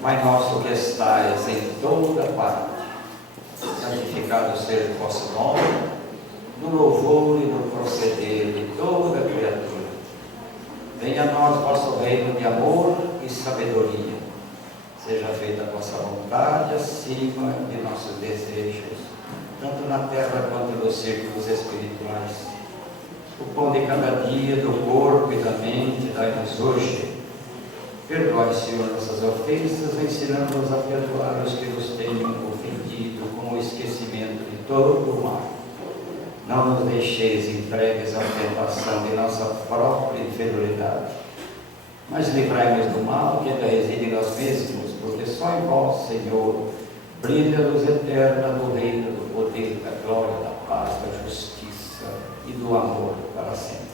Pai nosso que estais em toda parte, santificado seja o vosso nome, no louvor e no proceder de toda criatura. Venha a nós vosso reino de amor e sabedoria. Seja feita a vossa vontade acima de nossos desejos, tanto na terra quanto nos círculos espirituais. O pão de cada dia, do corpo e da mente, dai-nos hoje. Perdoai, Senhor, nossas ofensas, ensinando-nos a perdoar os que nos tenham ofendido, com o esquecimento de todo o mal. Não nos deixeis entregues à tentação de nossa própria inferioridade, mas livrai-nos do mal que ainda reside em nós mesmos, porque só em vós, Senhor, brilha a luz eterna do reino, do poder, da glória, da paz, da justiça e do amor para sempre.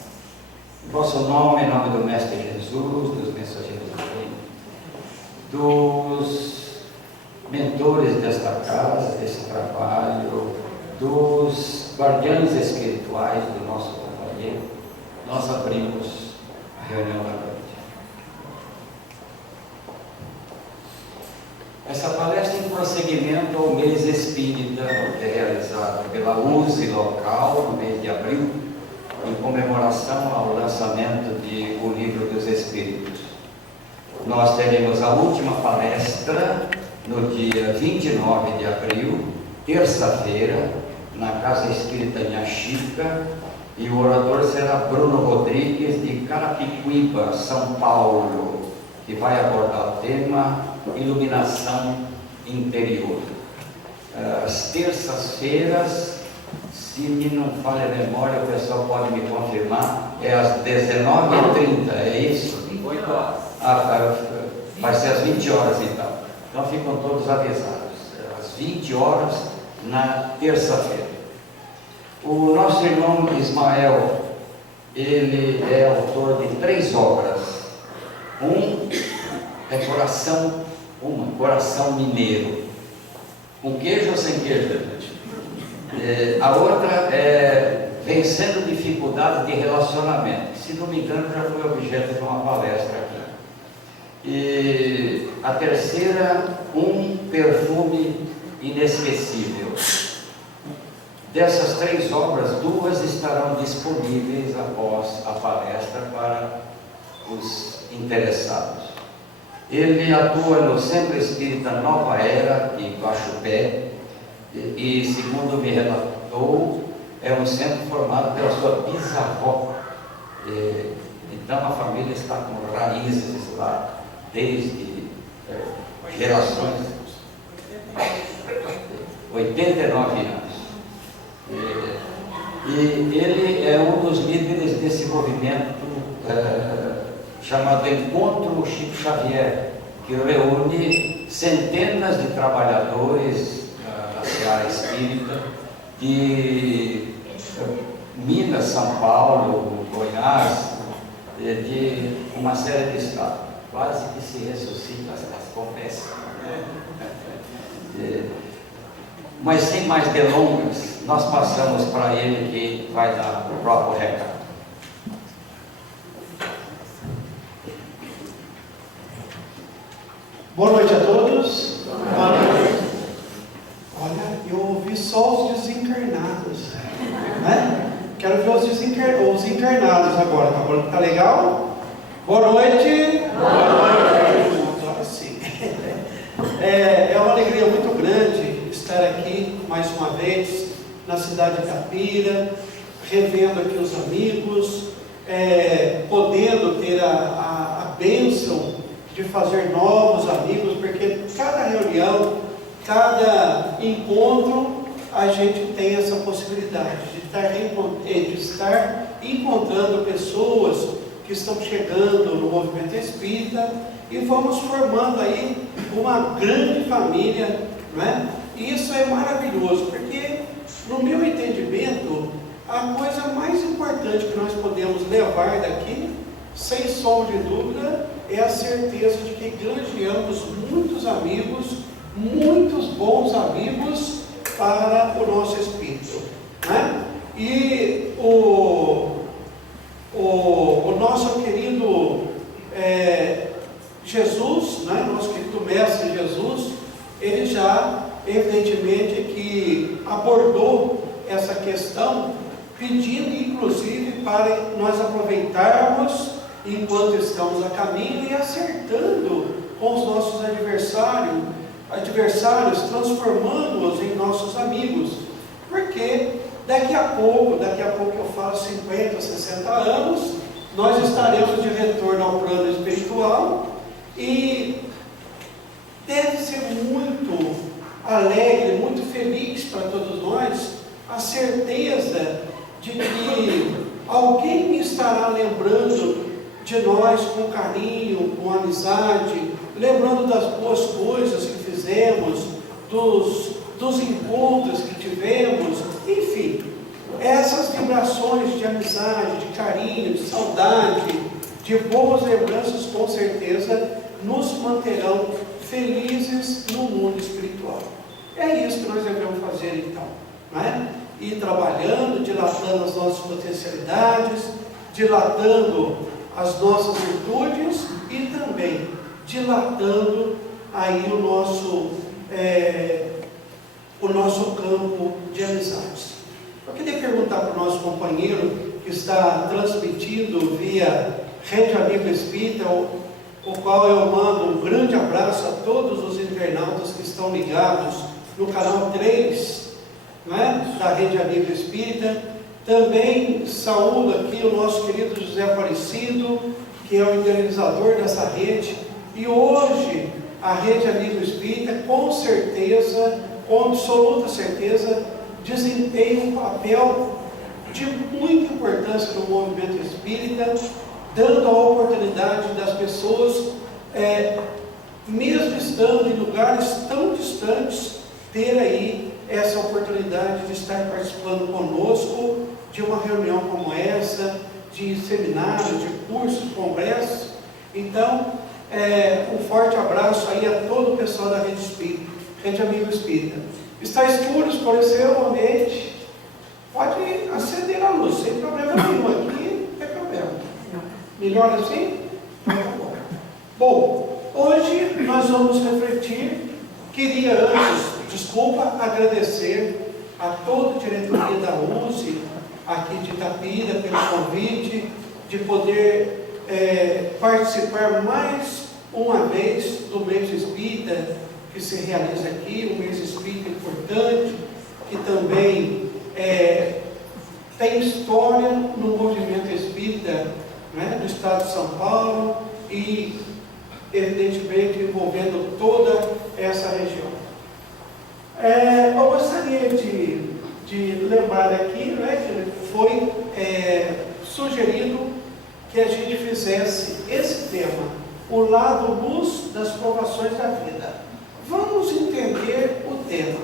Em vosso nome, em nome do Mestre Jesus, dos mensageiros do reino, dos mentores desta casa, desse trabalho, dos guardiães espirituais do nosso companheiro, nós abrimos a reunião da noite. Essa palestra em prosseguimento ao mês espírita, que é realizado pela USE local no mês de abril, em comemoração ao lançamento de O Livro dos Espíritos. Nós teremos a última palestra no dia 29 de abril, terça-feira, na Casa Espírita Nha Chica, e o orador será Bruno Rodrigues, de Carapicuíba, São Paulo, que vai abordar o tema Iluminação Interior. Às terças-feiras, se me não falha a memória, o pessoal pode me confirmar, é às 19h30, é isso? 8 horas. Vai ser às 20 horas então. Então ficam todos avisados. Às 20 horas na terça-feira. O nosso irmão Ismael, ele é autor de 3 obras. Um é Coração Mineiro. Com queijo ou sem queijo? A outra é Vencendo Dificuldades de Relacionamento. Se não me engano, já foi objeto de uma palestra aqui. E a terceira, Um Perfume Inesquecível. Dessas 3 obras, 2 estarão disponíveis após a palestra para os interessados. Ele atua no Centro Espírita Nova Era, de Guaxupé, e segundo me relatou, é um centro formado pela sua bisavó. Então a família está com raízes lá desde gerações. 89 anos. E ele é um dos líderes desse movimento chamado Encontro Chico Xavier, que reúne centenas de trabalhadores da seara espírita de Minas, São Paulo, Goiás, de uma série de estados. Quase que se ressuscita as conversas. Mas sem mais delongas, nós passamos para ele, que vai dar o próprio recado. Boa noite a todos. Boa noite. Olha, eu ouvi só os desencarnados, né? Quero ver os encarnados agora. Tá legal? Boa noite. Boa noite. Agora sim. É uma alegria muito grande estar aqui mais uma vez na cidade de Itapira, revendo aqui os amigos, podendo ter a bênção de fazer novos amigos, porque cada reunião, cada encontro, a gente tem essa possibilidade de estar encontrando pessoas que estão chegando no movimento espírita, e vamos formando aí uma grande família, não é? E isso é maravilhoso, porque no meu entendimento, a coisa mais importante que nós podemos levar daqui, sem sombra de dúvida, é a certeza de que granjeamos muitos amigos, muitos bons amigos para o nosso espírito, né? E o nosso querido Jesus, né? Nosso querido mestre questão, pedindo inclusive para nós aproveitarmos enquanto estamos a caminho e acertando com os nossos adversários, transformando-os em nossos amigos. Porque daqui a pouco eu falo 50, 60 anos, nós estaremos de retorno ao plano espiritual e deve ser muito alegre, muito feliz para todos nós a certeza de que alguém estará lembrando de nós com carinho, com amizade, lembrando das boas coisas que fizemos, dos encontros que tivemos, enfim, essas vibrações de amizade, de carinho, de saudade, de boas lembranças, com certeza nos manterão felizes no mundo espiritual. É isso que nós devemos fazer então, não é? Ir trabalhando, dilatando as nossas potencialidades, dilatando as nossas virtudes e também dilatando aí o nosso campo de amizades. Eu queria perguntar para o nosso companheiro que está transmitindo via Rede Amigo Espírita, o qual eu mando um grande abraço a todos os internautas que estão ligados no canal 3, né, da Rede Amigo Espírita. Também saúdo aqui o nosso querido José Aparecido, que é o idealizador dessa rede. E hoje a Rede Amigo Espírita, com certeza, com absoluta certeza, desempenha um papel de muita importância no movimento espírita, dando a oportunidade das pessoas, mesmo estando em lugares tão distantes, ter aí essa oportunidade de estar participando conosco de uma reunião como essa, de seminários, de cursos, congressos. Então, um forte abraço aí a todo o pessoal da Rede Espírita, Rede Amigo Espírita. Está escuro, escureceu o ambiente, pode acender a luz, sem problema nenhum, aqui não tem problema. Melhor assim? Então, tá bom. Bom, hoje nós vamos refletir. Queria antes, agradecer a toda a diretoria da USE, aqui de Itapira, pelo convite, de poder participar mais uma vez do mês espírita, que se realiza aqui, um mês espírita importante, que também tem história no movimento espírita, né, do estado de São Paulo e, evidentemente, envolvendo toda essa região. Eu gostaria de lembrar aqui, né, que foi sugerido que a gente fizesse esse tema, o lado luz das provações da vida. Vamos entender o tema,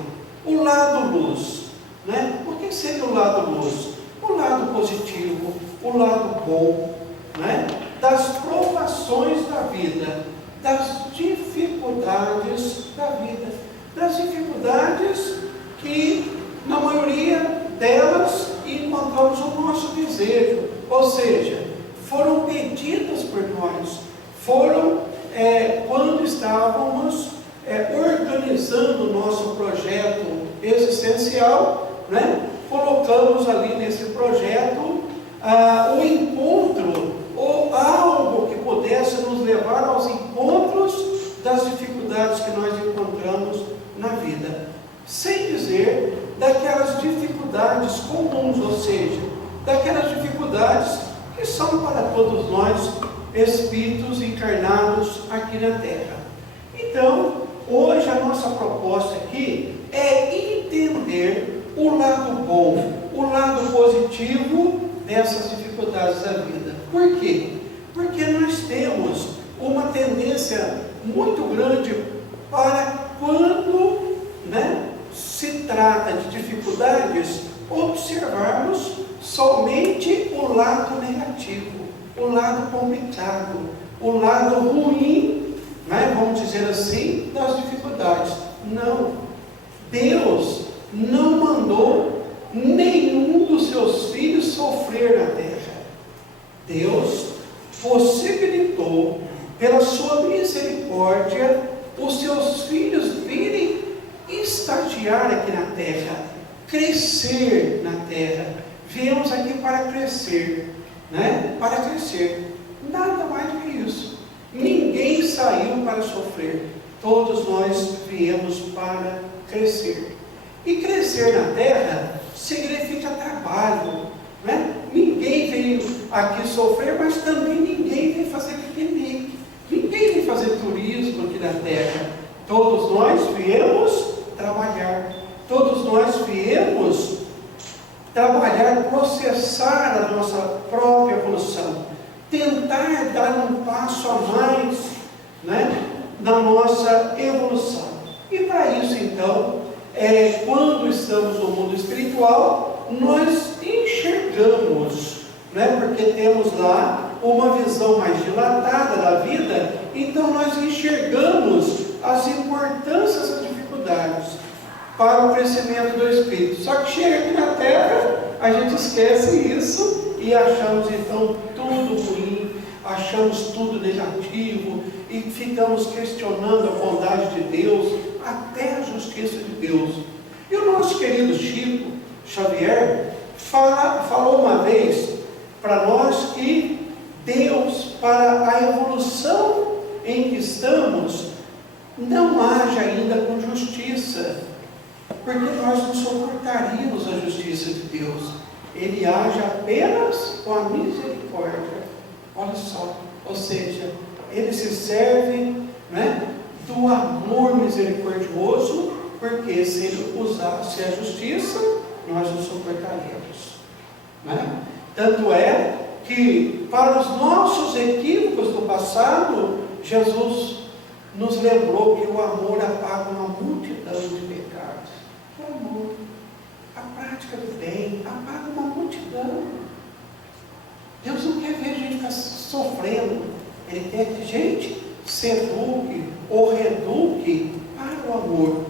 o lado luz, né? O que seria o lado luz? O lado positivo, o lado bom, né, das provações da vida, das dificuldades da vida, das dificuldades que, na maioria delas, encontramos o nosso desejo, ou seja, foram pedidas por nós, foram quando estávamos organizando o nosso projeto existencial, né? Colocamos ali nesse projeto o encontro, ou algo que pudesse nos levar aos encontros das dificuldades que nós encontramos na vida, sem dizer daquelas dificuldades comuns, ou seja, daquelas dificuldades que são para todos nós, espíritos encarnados aqui na Terra. Então, hoje a nossa proposta aqui é entender o lado bom, o lado positivo dessas dificuldades da vida. Por quê? Porque nós temos uma tendência muito grande para quando, né, se trata de dificuldades, observarmos somente o lado negativo, o lado complicado, o lado ruim, né, vamos dizer assim, das dificuldades. Não. Deus não mandou nenhum dos seus filhos sofrer na terra. Deus possibilitou, pela sua misericórdia, os seus filhos virem estagiar aqui na terra, crescer na terra. Viemos aqui para crescer, né? Para crescer. Nada mais do que isso. Ninguém saiu para sofrer. Todos nós viemos para crescer. E crescer na terra significa trabalho, né? Ninguém veio aqui sofrer, mas também ninguém veio fazer piquenique. Ninguém veio fazer turismo aqui na terra. Todos nós viemos trabalhar. Todos nós viemos trabalhar, processar a nossa própria evolução. Tentar dar um passo a mais, né, na nossa evolução. E para isso, então, quando estamos no mundo espiritual, nós enxergamos, né, porque temos lá uma visão mais dilatada da vida, então nós enxergamos as importâncias das dificuldades para o crescimento do Espírito. Só que chega aqui na Terra, a gente esquece isso e achamos então tudo ruim, achamos tudo negativo e ficamos questionando a bondade de Deus, até a justiça de Deus. E o nosso querido Chico Xavier falou uma vez para nós que Deus, para a evolução em que estamos, não age ainda com justiça, porque nós não suportaríamos a justiça de Deus. Ele age apenas com a misericórdia. Olha só, ou seja, ele se serve, né, do amor misericordioso, porque se ele usasse a justiça, nós não suportaríamos, né? Tanto é que, para os nossos equívocos do passado, Jesus nos lembrou que o amor apaga uma multidão de pecados. O amor, a prática do bem, apaga uma multidão. Deus não quer ver a gente ficar sofrendo. Ele quer que a gente se eduque ou reeduque para o amor,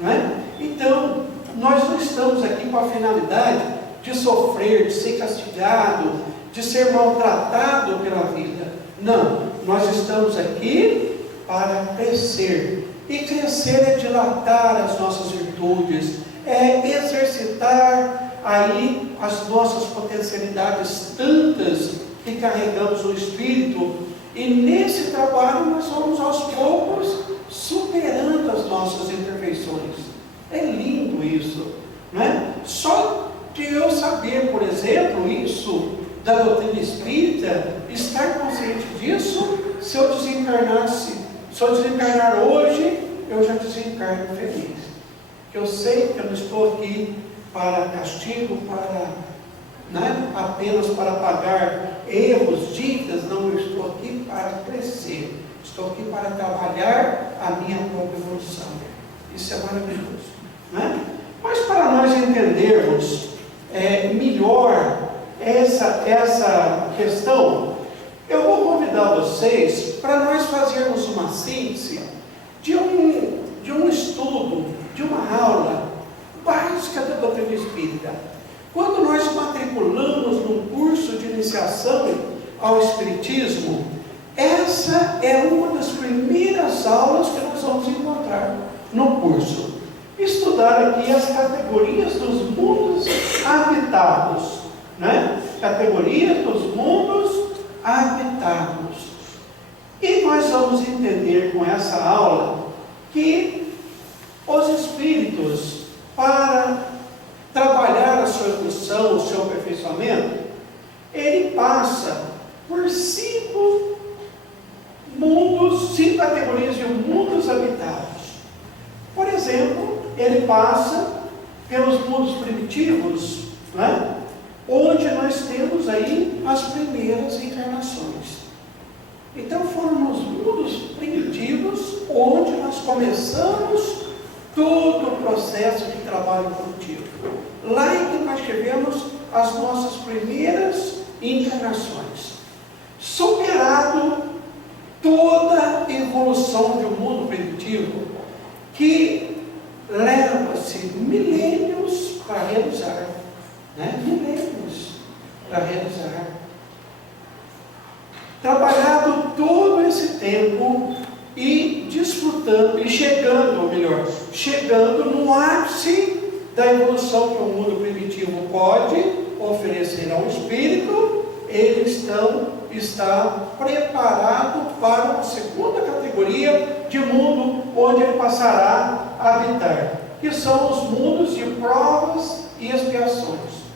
não é? Então, nós não estamos aqui com a finalidade de sofrer, de ser castigado, de ser maltratado pela vida. Não, nós estamos aqui para crescer. E crescer é dilatar as nossas virtudes, é exercitar aí as nossas potencialidades tantas que carregamos no Espírito. E nesse trabalho nós vamos aos poucos superando as nossas imperfeições. É lindo isso, não é? Só de eu saber, por exemplo, isso da doutrina espírita, estar consciente disso, se eu desencarnar hoje, eu já desencarno feliz. Eu sei que eu não estou aqui para castigo, né, apenas para pagar erros, dívidas, não, eu estou aqui para crescer, estou aqui para trabalhar a minha própria evolução. Isso é maravilhoso, né? Mas para nós entendermos melhor essa questão, eu vou convidar vocês para nós fazermos uma síntese de um estudo, de uma aula básica da doutrina espírita. Quando nós matriculamos num curso de iniciação ao Espiritismo, essa é uma das primeiras aulas que nós vamos encontrar no curso. Estudar aqui as categorias dos mundos habitados, né? Categorias dos mundos habitados. E nós vamos entender com essa aula que os espíritos, para trabalhar a sua evolução, o seu aperfeiçoamento, ele passa por 5 categorias de mundos habitados. Por exemplo, ele passa pelos mundos primitivos, né? Onde nós temos aí as primeiras encarnações. Então foram os mundos primitivos onde nós começamos todo o processo de trabalho produtivo. Lá em que nós tivemos as nossas primeiras encarnações. Superado toda a evolução de um mundo primitivo, que leva-se milênios para realizar, né? Milênios para realizar. Trabalhado todo esse tempo e desfrutando, e chegando, ou melhor, chegando no ápice da evolução que o mundo primitivo pode oferecer ao espírito, ele está preparado para uma segunda categoria de mundo onde ele passará a habitar, que são os mundos de provas e expiações.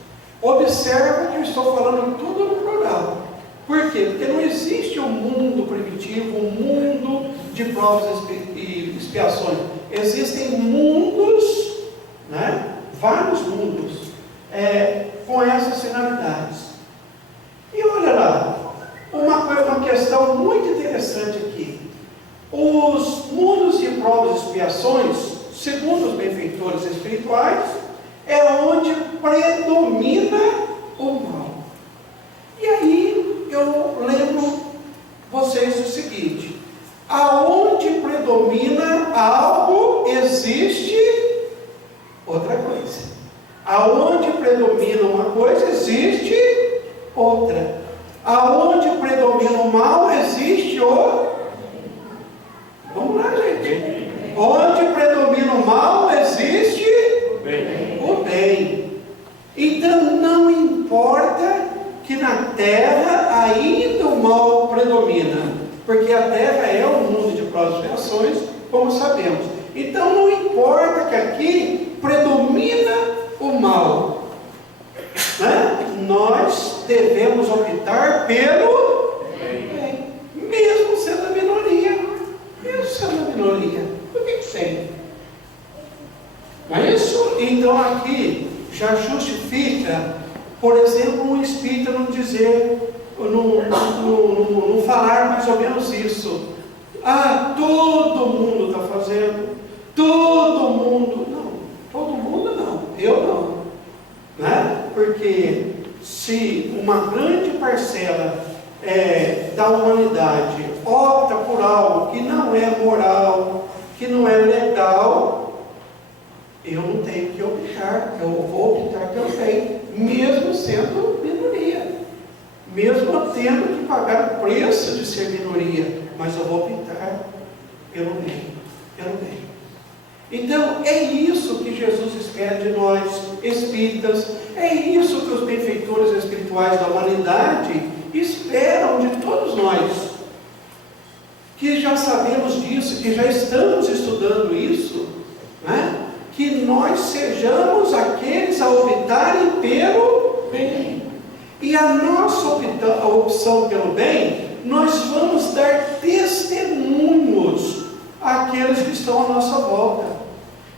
Observa que eu estou falando tudo no plural. Por quê? Porque não existe um mundo primitivo, um mundo de provas e expiações. Existem mundos, né? Vários mundos, com essas finalidades. E olha lá, uma questão muito interessante aqui. Os mundos de provas e expiações, segundo os benfeitores espirituais, é onde predomina o mal. E aí eu lembro vocês o seguinte: aonde predomina algo, existe outra coisa. Aonde predomina uma coisa, existe outra. Aonde predomina o mal, existe o... Vamos lá, gente. Onde predomina o mal, existe o bem. Então não importa que na terra ainda o mal predomina, porque a terra é um mundo de provas e expiações, como sabemos. Então não importa que aqui predomina o mal, né? Nós devemos optar pelo bem, mesmo sendo a minoria. Mesmo sendo a minoria, o que tem? Não é isso? Então aqui já justifica, por exemplo, um espírita não dizer, não falar mais ou menos isso. Ah, todo mundo está fazendo, todo mundo. Não, todo mundo não, eu não. Né? Porque se uma grande parcela da humanidade opta por algo que não é moral, que não é legal, eu não tenho que optar, eu vou optar pelo bem, mesmo sendo minoria, mesmo tendo que pagar o preço de ser minoria, mas eu vou optar pelo bem, pelo bem. Então é isso que Jesus espera de nós, espíritas, é isso que os benfeitores espirituais da humanidade esperam de todos nós, que já sabemos disso, que já estamos estudando isso, né? Que nós sejamos aqueles a optarem pelo bem. E a nossa opção pelo bem, nós vamos dar testemunhos àqueles que estão à nossa volta.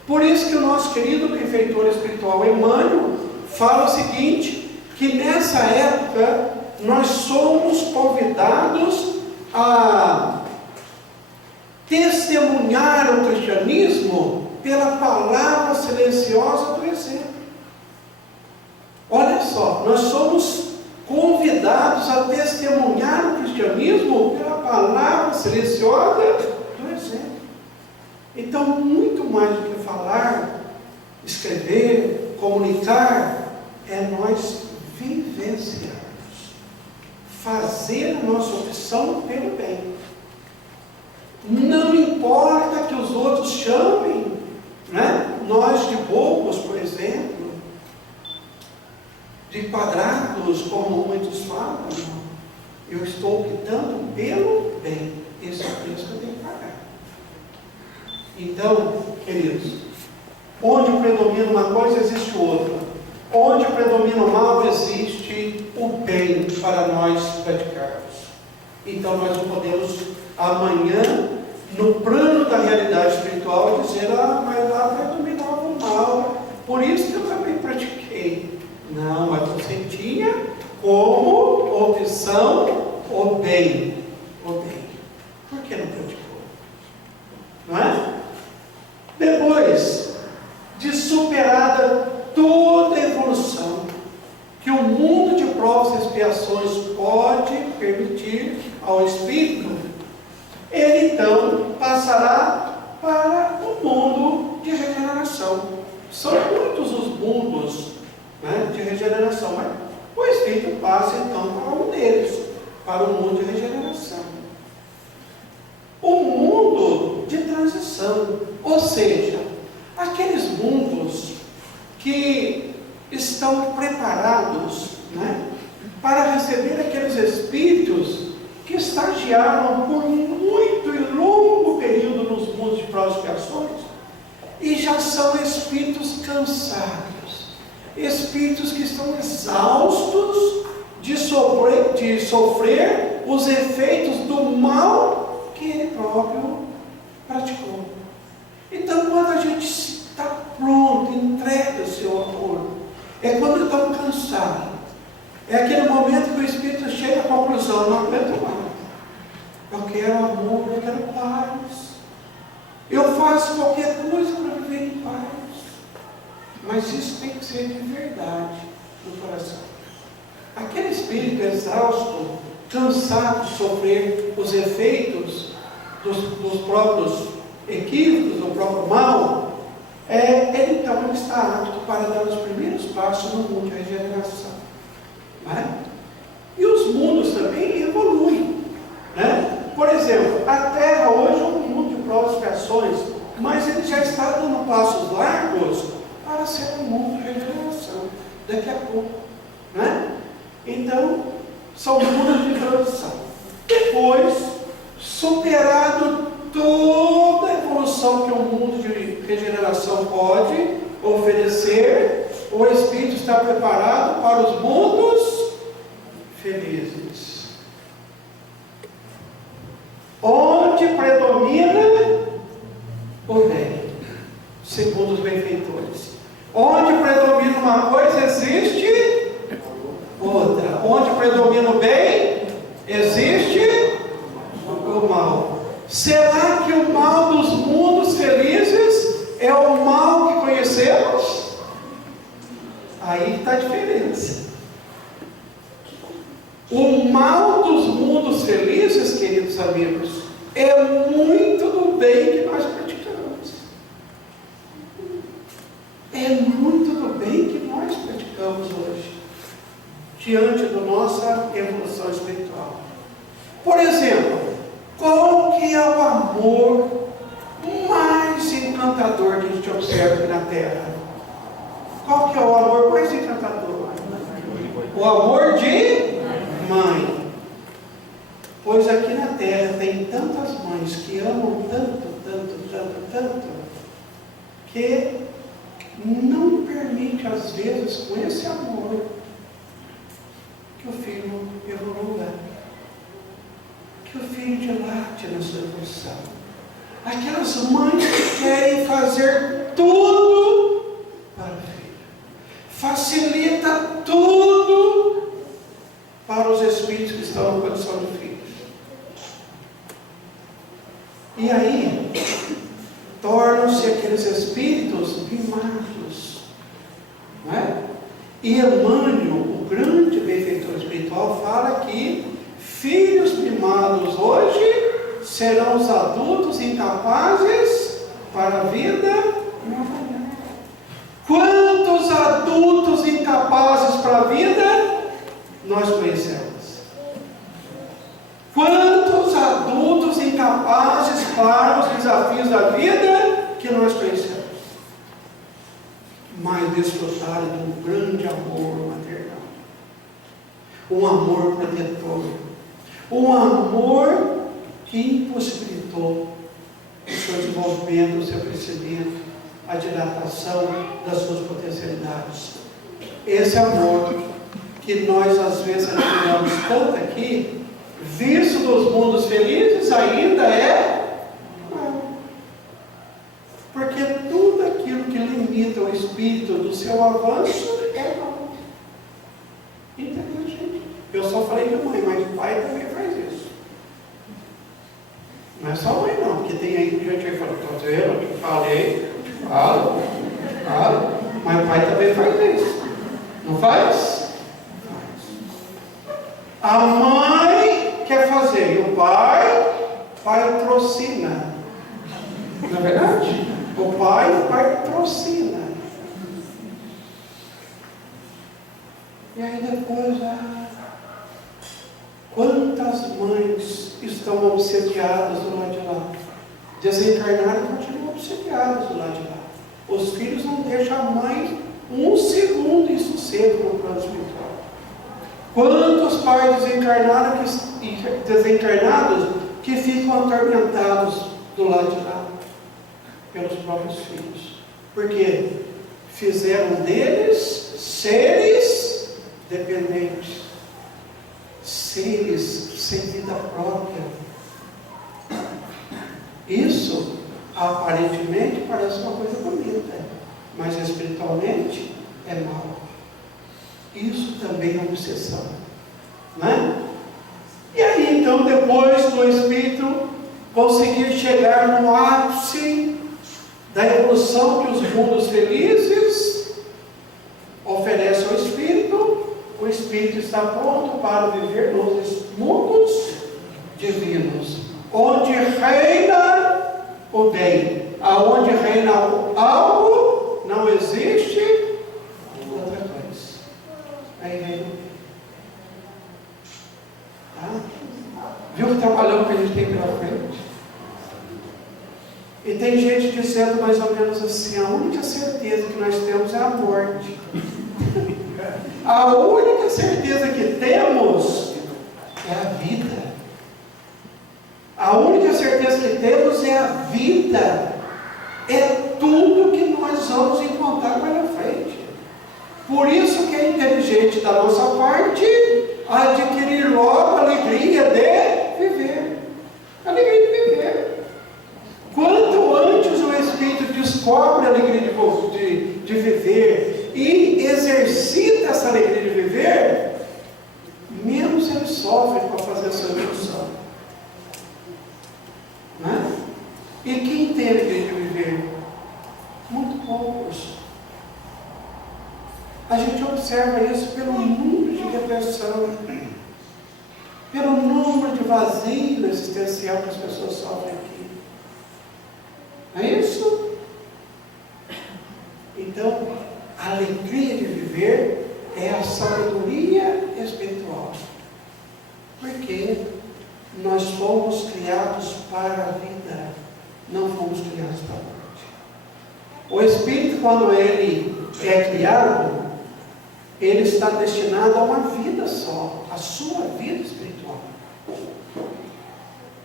Por isso que o nosso querido benfeitor espiritual Emmanuel fala o seguinte, que nessa época nós somos convidados a testemunhar o cristianismo pela palavra silenciosa do exemplo. Olha só, nós somos convidados a testemunhar o cristianismo pela palavra silenciosa do exemplo. Então, muito mais do que falar, escrever, comunicar, é nós vivenciarmos, fazer a nossa opção pelo bem. Não importa que os outros chamem, né? Nós de bobos, por exemplo, de quadrados, como muitos falam, eu estou optando pelo bem. Esse é o preço que eu tenho que pagar. Então, queridos, onde predomina uma coisa, existe outra. Onde predomina o mal, existe o bem para nós praticarmos. Então, nós não podemos amanhã, no plano da realidade espiritual, dizer, mas lá predominava o mal, por isso que eu também pratiquei. Não, mas você tinha como opção o bem. O bem. Por que não praticou? Não é? Depois de superada toda a evolução que o mundo de provas e expiações pode permitir ao espírito, ele então passará para o mundo de regeneração. São muitos os mundos, né, de regeneração, mas o espírito passa então para um deles, para o mundo de regeneração. O mundo de transição, ou seja, aqueles mundos estão preparados, né, para receber aqueles espíritos que estagiaram por muito e longo período nos mundos de provas e expiações e já são espíritos cansados, espíritos que estão exaustos de sofrer os efeitos do mal que ele próprio praticou. Então, quando a gente está pronto, entrega o seu amor, é quando estamos cansados. É aquele momento que o Espírito chega à conclusão: não aguento mais. Eu quero amor, eu quero paz. Eu faço qualquer coisa para viver em paz. Mas isso tem que ser de verdade no coração. Aquele espírito exausto, cansado de sofrer os efeitos dos próprios equívocos, do próprio mal, então ele está apto para dar os primeiros passos no mundo de regeneração. Né? E os mundos também evoluem. Né? Por exemplo, a Terra hoje é um mundo de provas e expiações, mas ele já está dando passos largos para ser um mundo de regeneração daqui a pouco. Né? Então, são mundos de transição. Depois, superado toda a evolução que um mundo de regeneração pode oferecer, o Espírito está preparado para os mundos felizes, onde predomina o bem, segundo os benfeitores. Onde predomina uma coisa, existe outra. Onde predomina o bem, existe o mal. Será que o mal dos mundos felizes é o mal que conhecemos? Aí está a diferença. O mal dos mundos felizes, queridos amigos, é muito do bem que nós praticamos. É muito do bem que nós praticamos hoje, diante da nossa evolução espiritual. Por exemplo, qual que é o amor mais encantador que a gente observa aqui na Terra? Qual que é o amor mais encantador? O amor de mãe. Pois aqui na Terra tem tantas mães que amam tanto, que não permite, às vezes, com esse amor, que o filho evolua, que o filho dilate na sua evolução. Aquelas mães que querem fazer tudo para o filho, facilita tudo para os espíritos que estão na condição de filhos. E aí, tornam-se aqueles espíritos mimados. Não é? E Emmanuel, o grande benfeitor espiritual, fala que filhos mimados hoje serão os adultos incapazes para a vida nova. Quantos adultos incapazes para a vida nós conhecemos? Quantos adultos incapazes para os desafios da vida que nós conhecemos? Mas desfrutaram de um grande amor maternal, um amor protetor, um amor que impossibilitou o seu desenvolvimento, o seu crescimento, a dilatação das suas potencialidades. Esse amor que nós às vezes admiramos tanto aqui, visto dos mundos felizes, ainda é mal. Porque tudo aquilo que limita o espírito do seu avanço é mal. Entendeu, gente? Eu só falei de mãe, mas o pai também faz isso. Não é só mãe não, porque tem aí que gente aí falando, estou dizendo, eu te falei, falo, mas o pai também faz isso. Não faz? A mãe quer fazer, e o pai patrocina. Não é verdade? O pai patrocina. E aí depois, quantas mães estão obsediadas do lado de lá? Desencarnaram e continuam obsediadas do lado de lá. Os filhos não deixam a mãe um segundo em sossego no plano espiritual. Quantos pais desencarnados que ficam atormentados do lado de lá pelos próprios filhos? Porque fizeram deles seres dependentes, seres sem vida própria. Isso aparentemente parece uma coisa bonita, mas espiritualmente é mal. Isso também é obsessão, né? E aí então, depois do espírito conseguir chegar no ápice da evolução que os mundos felizes oferecem ao espírito, o espírito está pronto para viver nos mundos divinos, onde reina o bem. Aonde reina algo, não existe outra coisa. Aí reina o bem. Tá? Viu que trabalhão que a gente tem pela frente? E tem gente dizendo mais ou menos assim: a única certeza que nós temos é a morte. A única certeza que temos é a vida. A única certeza que temos é a vida. É tudo que nós vamos encontrar pela frente. Por isso que é inteligente da nossa parte adquirir logo a alegria de viver. Alegria de viver. Quanto antes o espírito descobre a alegria de viver e exercita essa alegria de viver, menos ele sofre para fazer essa evolução. Né? E quem tem alegria de viver? Muito poucos. A gente observa isso pelo número de depressão, pelo número de vazio existencial que as pessoas sofrem aqui. Não é isso? Então, a alegria de viver é a sabedoria espiritual. Porque nós fomos criados para a vida, não fomos criados para a morte. O espírito, quando ele é criado, ele está destinado a uma vida só, a sua vida espiritual.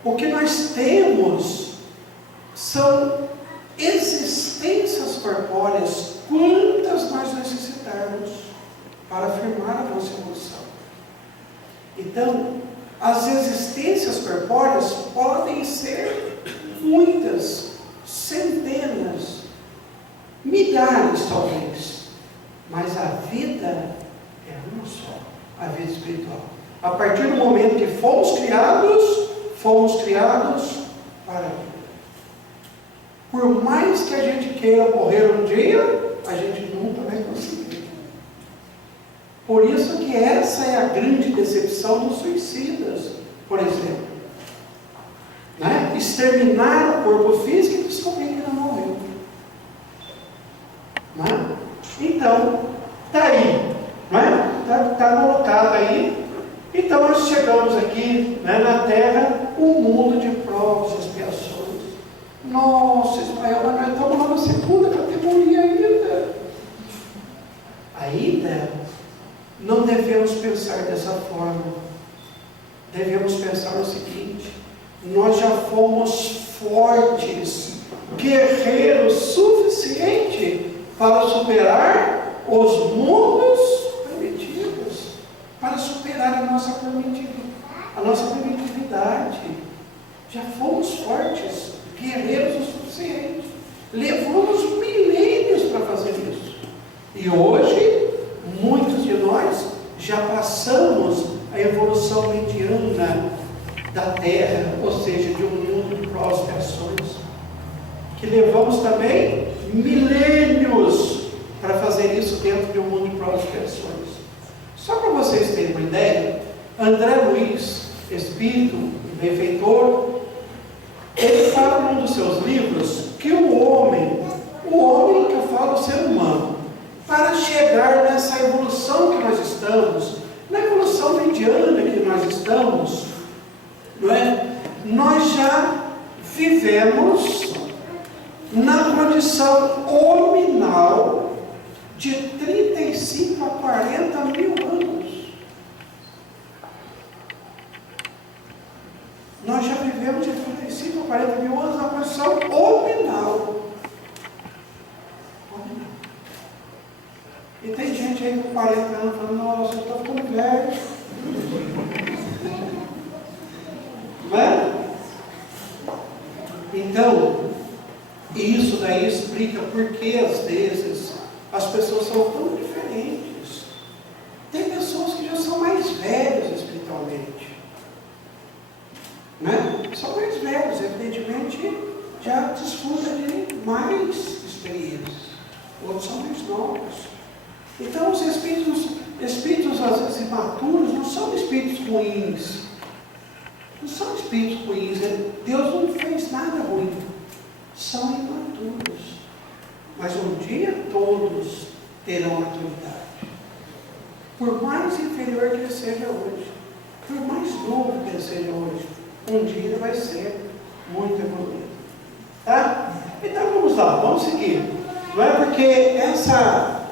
O que nós temos são existências corpóreas, quantas nós necessitarmos para afirmar a nossa evolução. Então, as existências corpóreas podem ser muitas, centenas, milhares talvez, mas a vida é uma só, a vida espiritual. A partir do momento que fomos criados para a vida. Por mais que a gente queira morrer um dia, a gente nunca vai conseguir. Por isso que essa é a grande decepção dos suicidas, por exemplo. Né? Exterminar o corpo físico e descobrir que não morreu. Né? Então, está aí. Está colocado aí. Então nós chegamos aqui, né, na Terra, um mundo de provas e expiações. Nossa, Ismael, mas nós estamos lá na segunda categoria ainda. Ainda não devemos pensar dessa forma. Devemos pensar o seguinte: nós já fomos fortes, guerreiros suficiente para superar os mundos primitivos, para superar a nossa primitividade. Já fomos fortes, guerreiros o suficiente. Levamos milênios para fazer isso. E hoje, muitos de nós já passamos a evolução mediana da Terra, ou seja, de um mundo de provas e ações, que levamos também milênios para fazer isso dentro de um mundo de provas e ações. Só para vocês terem uma ideia, André Luiz, espírito, benfeitor, ele fala em um dos seus livros que o homem que eu falo, o ser humano, para chegar nessa evolução que nós estamos, na evolução mediana que nós estamos, não é? Nós já vivemos na condição hominal de 35 a 40 mil anos. Nós já vivemos de 35 a 40 mil anos na posição nominal. E tem gente aí com 40 anos falando, nossa, eu estou ficando velho. Não é? Então, isso daí explica por que às vezes as pessoas são tão diferentes. Tem pessoas que já são mais velhas espiritualmente, né? São mais velhos, evidentemente, já desfrutam de mais experiências. Outros são mais novos. Então, os espíritos às vezes imaturos não são espíritos ruins. Não são espíritos ruins. Deus não fez nada ruim. São imaturos. Mas um dia todos terão maturidade. Por mais inferior que ele seja hoje, por mais novo que ele seja hoje, um dia ele vai ser muito evoluído. Tá? Então vamos lá, vamos seguir. Não é porque essa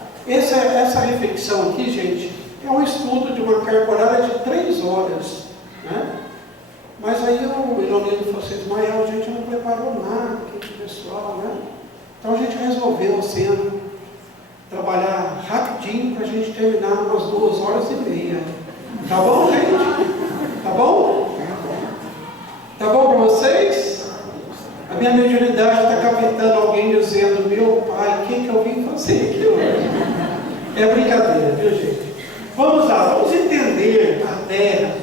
reflexão aqui, gente, é um estudo de uma carga horária de 3 horas, né? Mas aí o Ilonino falou assim, Ismael, a gente não preparou nada aqui para o pessoal, né? Então a gente resolveu, assim, trabalhar rapidinho para a gente terminar umas 2h30. Tá bom, gente? Tá bom? Tá bom para vocês? A minha mediunidade está captando alguém dizendo, meu pai, o que eu vim fazer aqui hoje? É brincadeira, viu, gente? Vamos lá, vamos entender a Terra,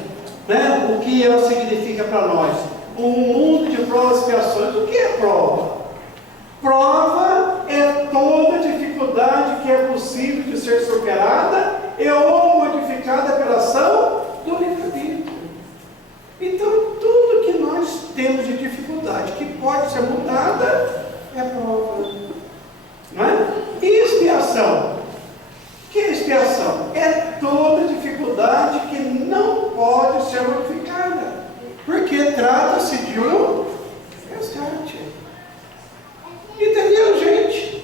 né? O que ela significa para nós. Um mundo de provas e expiações. O que é prova? Prova é toda dificuldade que é possível de ser superada e ou modificada pela ação do livre-arbítrio. Então, tudo que nós temos de dificuldade que pode ser mudada é prova. Não é? E expiação? O que é expiação? É toda dificuldade que não pode ser modificada, porque trata-se de um resgate. Entenderam, gente?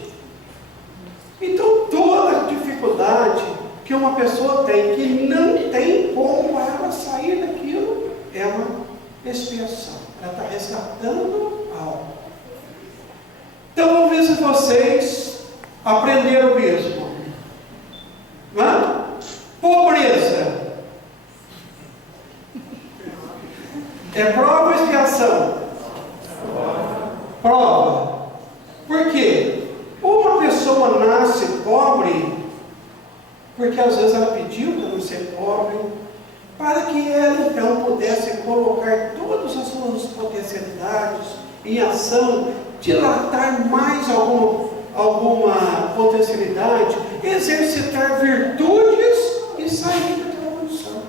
Então, toda dificuldade que uma pessoa tem, que não tem como ela sair daquilo, é uma expiação. Ela está resgatando algo. Então, vamos ver se vocês aprenderam mesmo. Não é? Pobreza. É prova ou expiação? Prova. Por quê? Uma pessoa nasce pobre, porque às vezes ela pediu para não ser pobre, para que ela então pudesse colocar todas as suas potencialidades em ação, dilatar mais alguma potencialidade, exercitar virtudes e sair daquela condição.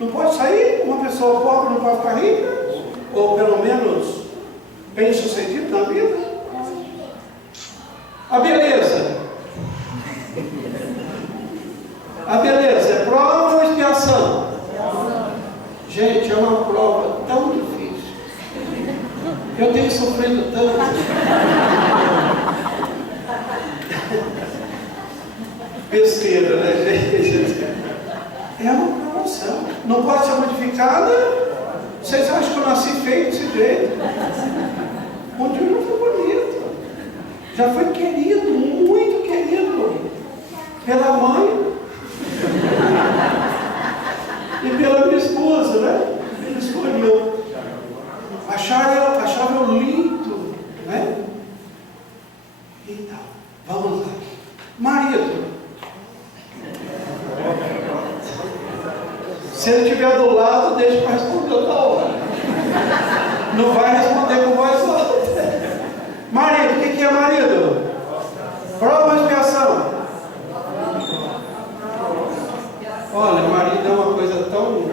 Não pode sair? Uma pessoa pobre não pode ficar rica? Ou pelo menos bem sucedido na vida? A beleza. A beleza é prova ou expiação? Gente, é uma prova tão difícil. Eu tenho sofrido tanto. Besteira, né, gente? É uma provação. Não pode ser modificada. Vocês acham que eu nasci feio desse jeito? O dia não foi bonito. Já foi querido, muito querido. Pela mãe. E pela minha esposa, né? Ele escolheu. Achava eu lindo, né? Então, vamos lá. Marido. Se ele estiver do lado, deixa para responder outra hora. Não vai responder com voz alta. Marido, o que é marido? Prova ou expiação? Olha, marido é uma coisa tão...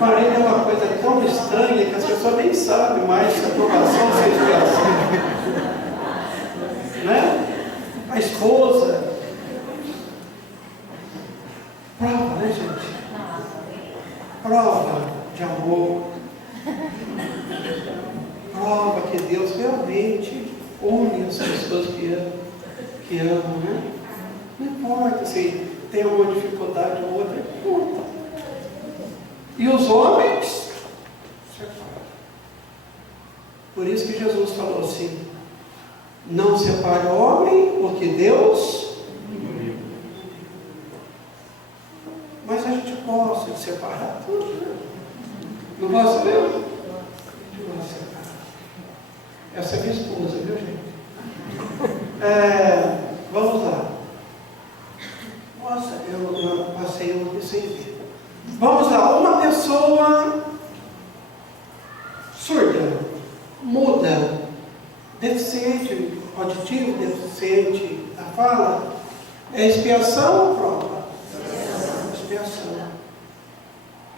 Marido é uma coisa tão estranha que as pessoas nem sabem mais se aprovação ou se expiação. Né? A esposa. Prova, né, gente? Prova de amor. Prova que Deus realmente une as pessoas que amam. que amam, né? Não importa se tem uma dificuldade ou outra, não importa. E os homens separam. Por isso que Jesus falou assim: não separe o homem, porque Deus. Mas a gente gosta de separar tudo, né? Não gosta mesmo? A gente gosta de separar. Essa é minha esposa, viu, gente? Vamos lá. Nossa, eu passei um aqui sem ver. Vamos lá. Uma pessoa surda, muda, deficiente, auditivo, deficiente da fala, é expiação ou prova? Expiação.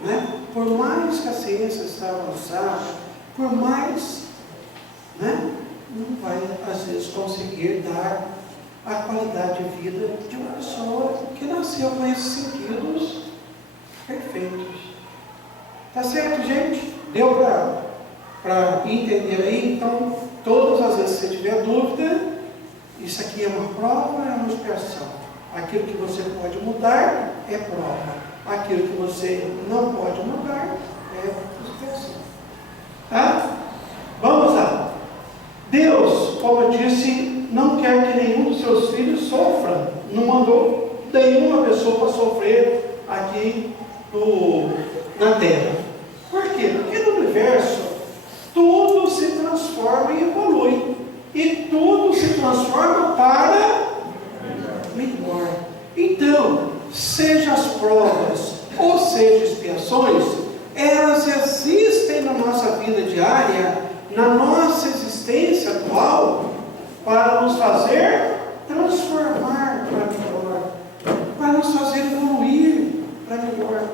Né? Por mais que a ciência está avançada, por mais, né, não vai às vezes conseguir dar a qualidade de vida de uma pessoa que nasceu com esses sentidos perfeitos. Tá certo, gente? Deu para entender aí? Então, todas as vezes que você tiver dúvida, isso aqui é uma prova, é uma expiação. Aquilo que você pode mudar é prova. Aquilo que você não pode mudar é expiação. Tá? Vamos lá. Deus, como eu disse, não quer que nenhum dos seus filhos sofra. Não mandou nenhuma pessoa para sofrer aqui na Terra. Por quê? Porque no universo tudo se transforma e evolui. E tudo se transforma para melhor. Então, seja as provas ou seja expiações, elas existem na nossa vida diária, na nossa existência atual, para nos fazer transformar para melhor, para nos fazer evoluir para melhor.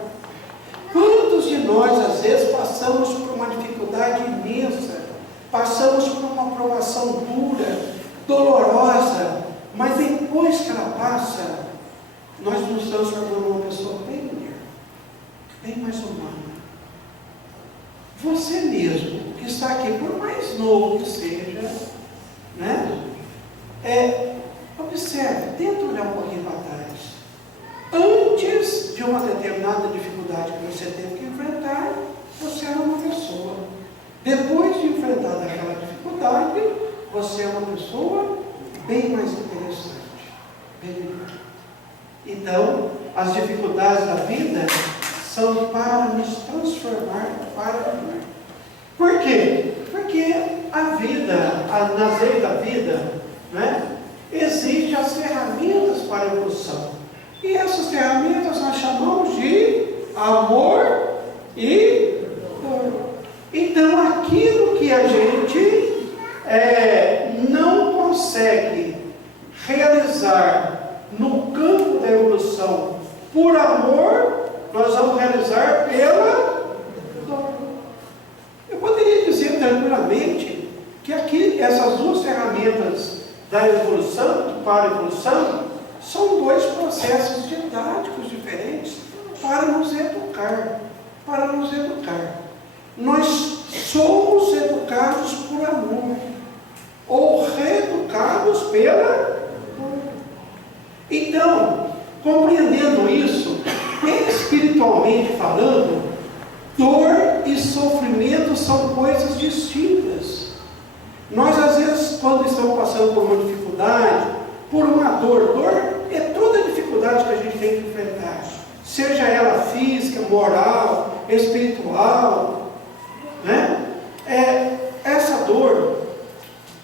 Quantos de nós, às vezes, passamos por uma dificuldade imensa, passamos por uma provação dura, dolorosa, mas depois que ela passa, nós nos transformamos numa pessoa bem melhor, bem mais humana. Você mesmo, que está aqui, por mais novo que seja, né? Observe, tenta olhar um pouquinho para trás. Antes de uma determinada dificuldade que você teve que enfrentar, você era uma pessoa. Depois de enfrentar aquela dificuldade, você é uma pessoa bem mais interessante, bem melhor. Então, as dificuldades da vida são para nos transformar para melhor. Por quê? Porque a vida, nas leis da vida, né, exige as ferramentas para a evolução. E essas ferramentas nós chamamos de amor e dor. Então, aquilo que a gente não consegue realizar no campo da evolução por amor, nós vamos realizar pela dor. Eu poderia dizer tranquilamente que aqui essas duas ferramentas da evolução para a evolução são dois processos didáticos diferentes para nos educar. Para nos educar. Nós somos educados por amor ou reeducados pela dor. Então, compreendendo isso, espiritualmente falando, dor e sofrimento são coisas distintas. Nós, às vezes, quando estamos passando por uma dificuldade, por uma dor é toda a dificuldade que a gente tem que enfrentar, seja ela física, moral, espiritual, né? Essa dor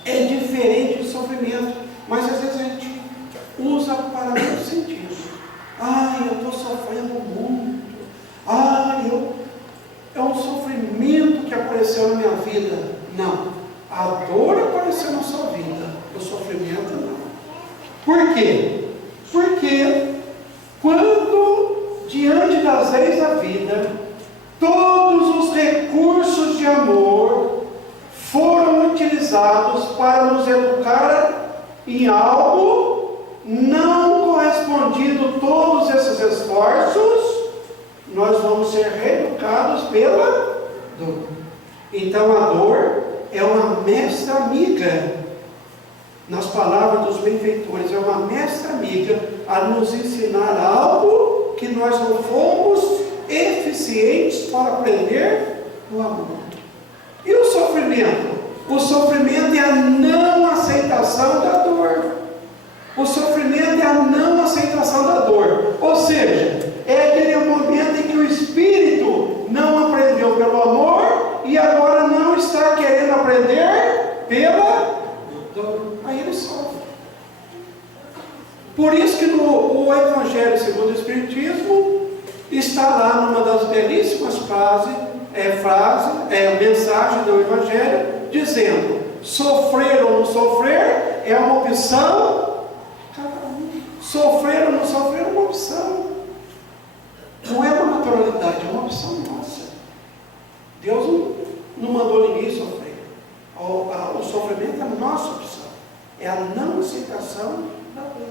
é diferente do sofrimento, mas às vezes a gente usa para outro sentido. Eu estou sofrendo muito. É um sofrimento que apareceu na minha vida. Não. A dor apareceu na sua vida. O sofrimento não. Por quê? Porque quando, diante das leis da vida, todos os recursos de amor foram utilizados para nos educar em algo, não correspondido todos esses esforços, nós vamos ser reeducados pela dor. Então a dor é uma mestra amiga nas palavras dos benfeitores, é uma mestra amiga a nos ensinar algo que nós não fomos eficientes para aprender no amor. E o sofrimento? O sofrimento é a não aceitação da dor. O sofrimento é a não aceitação da dor. Ou seja, é aquele momento em que o espírito não aprendeu pelo amor e agora não está querendo aprender pela dor. Aí ele sofre. Por isso que o Evangelho segundo o Espiritismo está lá numa das belíssimas mensagem do Evangelho, dizendo: sofrer ou não sofrer é uma opção de cada um. Sofrer ou não sofrer é uma opção. Não é uma naturalidade, é uma opção nossa. Deus não mandou ninguém sofrer. O sofrimento é a nossa opção. É a não aceitação da dor.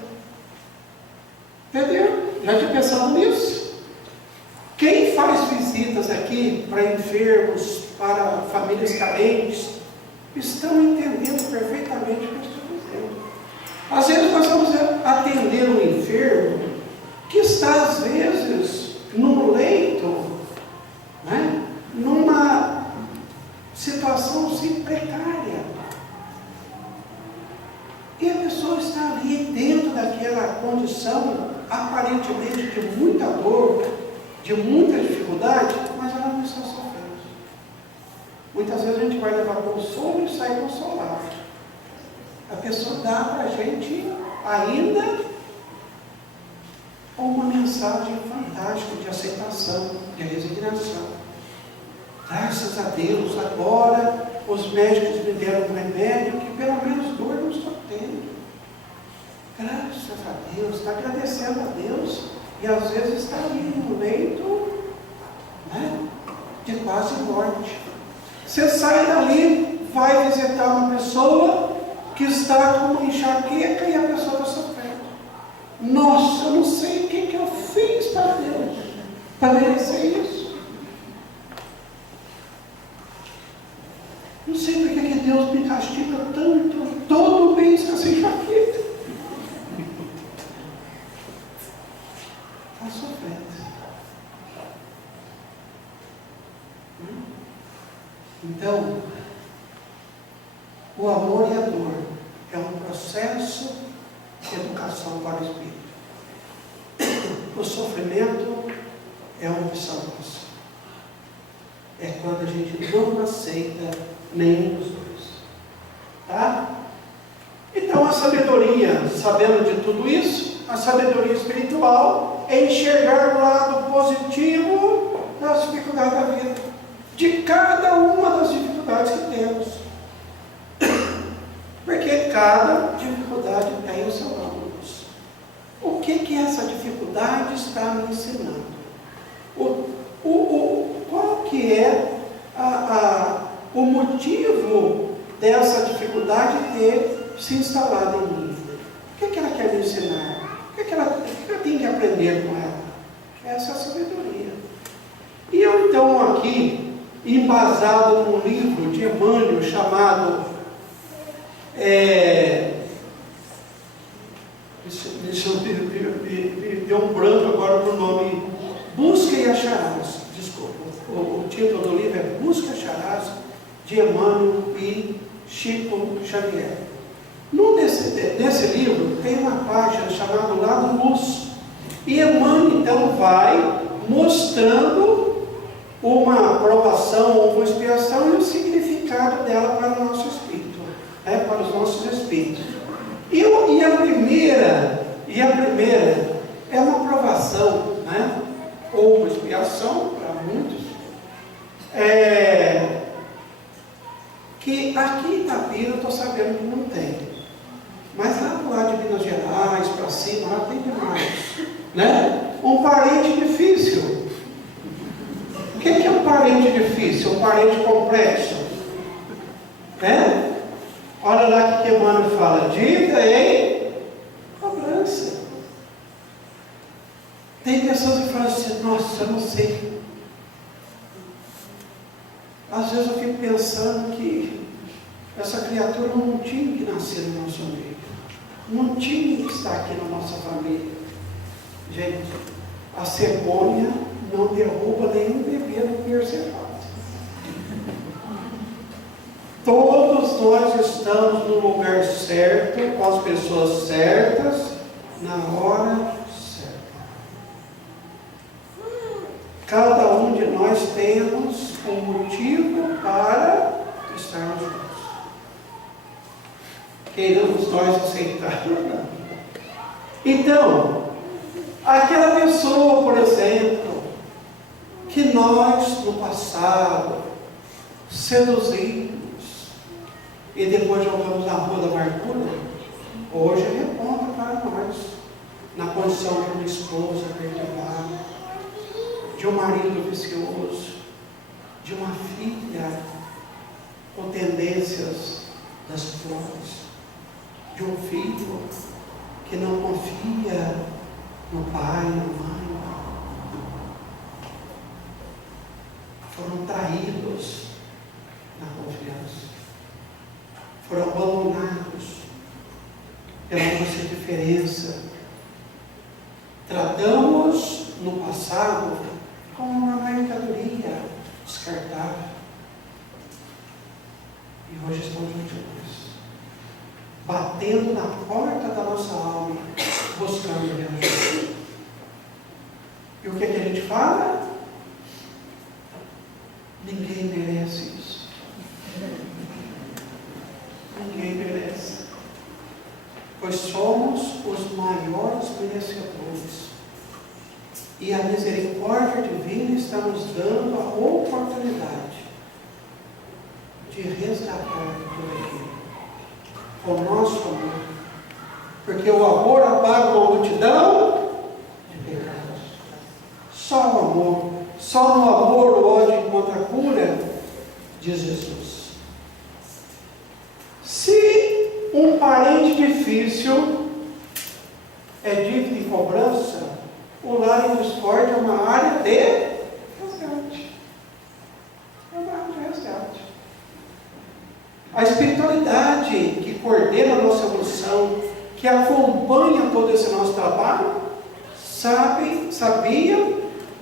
Entendeu? Já tinha pensado nisso? Quem faz visitas aqui para enfermos, para famílias carentes, estão entendendo perfeitamente o que eu estou dizendo. Às vezes nós vamos atender um enfermo que está, às vezes, num leito, né? Numa situação assim, precária. E a pessoa está ali dentro daquela condição, aparentemente de muita dor, de muita dificuldade, mas ela não está sofrendo. Muitas vezes a gente vai levar consolo e sai consolado. A pessoa dá para a gente ainda uma mensagem fantástica de aceitação, de resignação. Graças a Deus, agora os médicos me deram um remédio que pelo menos dor não estou tendo. Graças a Deus, está agradecendo a Deus. E às vezes está ali no leito, né, de quase morte. Você sai dali, vai visitar uma pessoa que está com uma enxaqueca e a pessoa está sofrendo. Nossa, eu não sei o que eu fiz para Deus para merecer isso. Não sei porque que Deus me castiga tanto todo mês com essa enxaqueca. Está sofrendo. Então, o amor e a dor é um processo de educação para o espírito. O sofrimento é uma opção nossa. É quando a gente não aceita nenhum dos dois. Tá? Então a sabedoria, sabendo de tudo isso, a sabedoria espiritual é enxergar o lado positivo das dificuldades da vida, de cada uma das dificuldades que temos. Porque cada dificuldade tem o seu lado. O que essa dificuldade está me ensinando? Qual que é o motivo dessa dificuldade ter se instalado em mim? O que ela quer me ensinar? O que eu tenho que aprender com ela? Essa é a sabedoria. E eu então aqui, embasado num livro de Emmanuel chamado deu um branco agora para o nome Busca e Acharás. Desculpa, o título do livro é Busca e Acharás, de Emmanuel e Chico Xavier. Nesse livro tem uma página chamada Lado Luz, e Emmanuel então vai mostrando uma aprovação ou uma expiação e o significado dela para o nosso espírito, para os nossos espíritos. E a primeira é uma aprovação, ou uma expiação para muitos, que aqui em Itapira eu estou sabendo que não tem, mas lá do lado de Minas Gerais, para cima, lá tem demais, um parente difícil. O que é um parente difícil? Um parente complexo? Olha lá que Emmanuel fala: dívida e cobrança. Tem pessoas que falam assim: nossa, eu não sei. Às vezes eu fico pensando que Essa criatura não tinha que nascer no nosso meio. Não tinha que estar aqui na nossa família. Gente, a cegonha não derruba nenhum bebê no berçário. Todos nós estamos no lugar certo, com as pessoas certas, na hora certa. Cada um de nós temos um motivo para estarmos juntos. Queiramos nós aceitar ou não. Então, aquela pessoa, por exemplo, que nós no passado seduzimos e depois jogamos na rua da amargura, hoje reponta para nós, na condição de uma esposa perturbada, de um marido vicioso, de uma filha com tendências das drogas, de um filho que não confia no pai, na mãe, foram traídos na confiança, foram abandonados pela nossa indiferença. Tratamos no passado como uma mercadoria descartável. E hoje estão diante de nós, batendo na porta da nossa alma, buscando reajuste. E o que a gente fala? Ninguém merece isso. Ninguém merece. Pois somos os maiores merecedores. E a misericórdia divina está nos dando a oportunidade de resgatar tudo aquilo com o nosso amor. Porque o amor apaga uma multidão de pecados. Só o amor, só no amor o ódio encontra a cura, diz Jesus. Se um parente difícil é dívida e cobrança, o lar em discórdia é uma área de resgate. É uma área de resgate. A espiritualidade que coordena a nossa evolução, que acompanha todo esse nosso trabalho, sabia,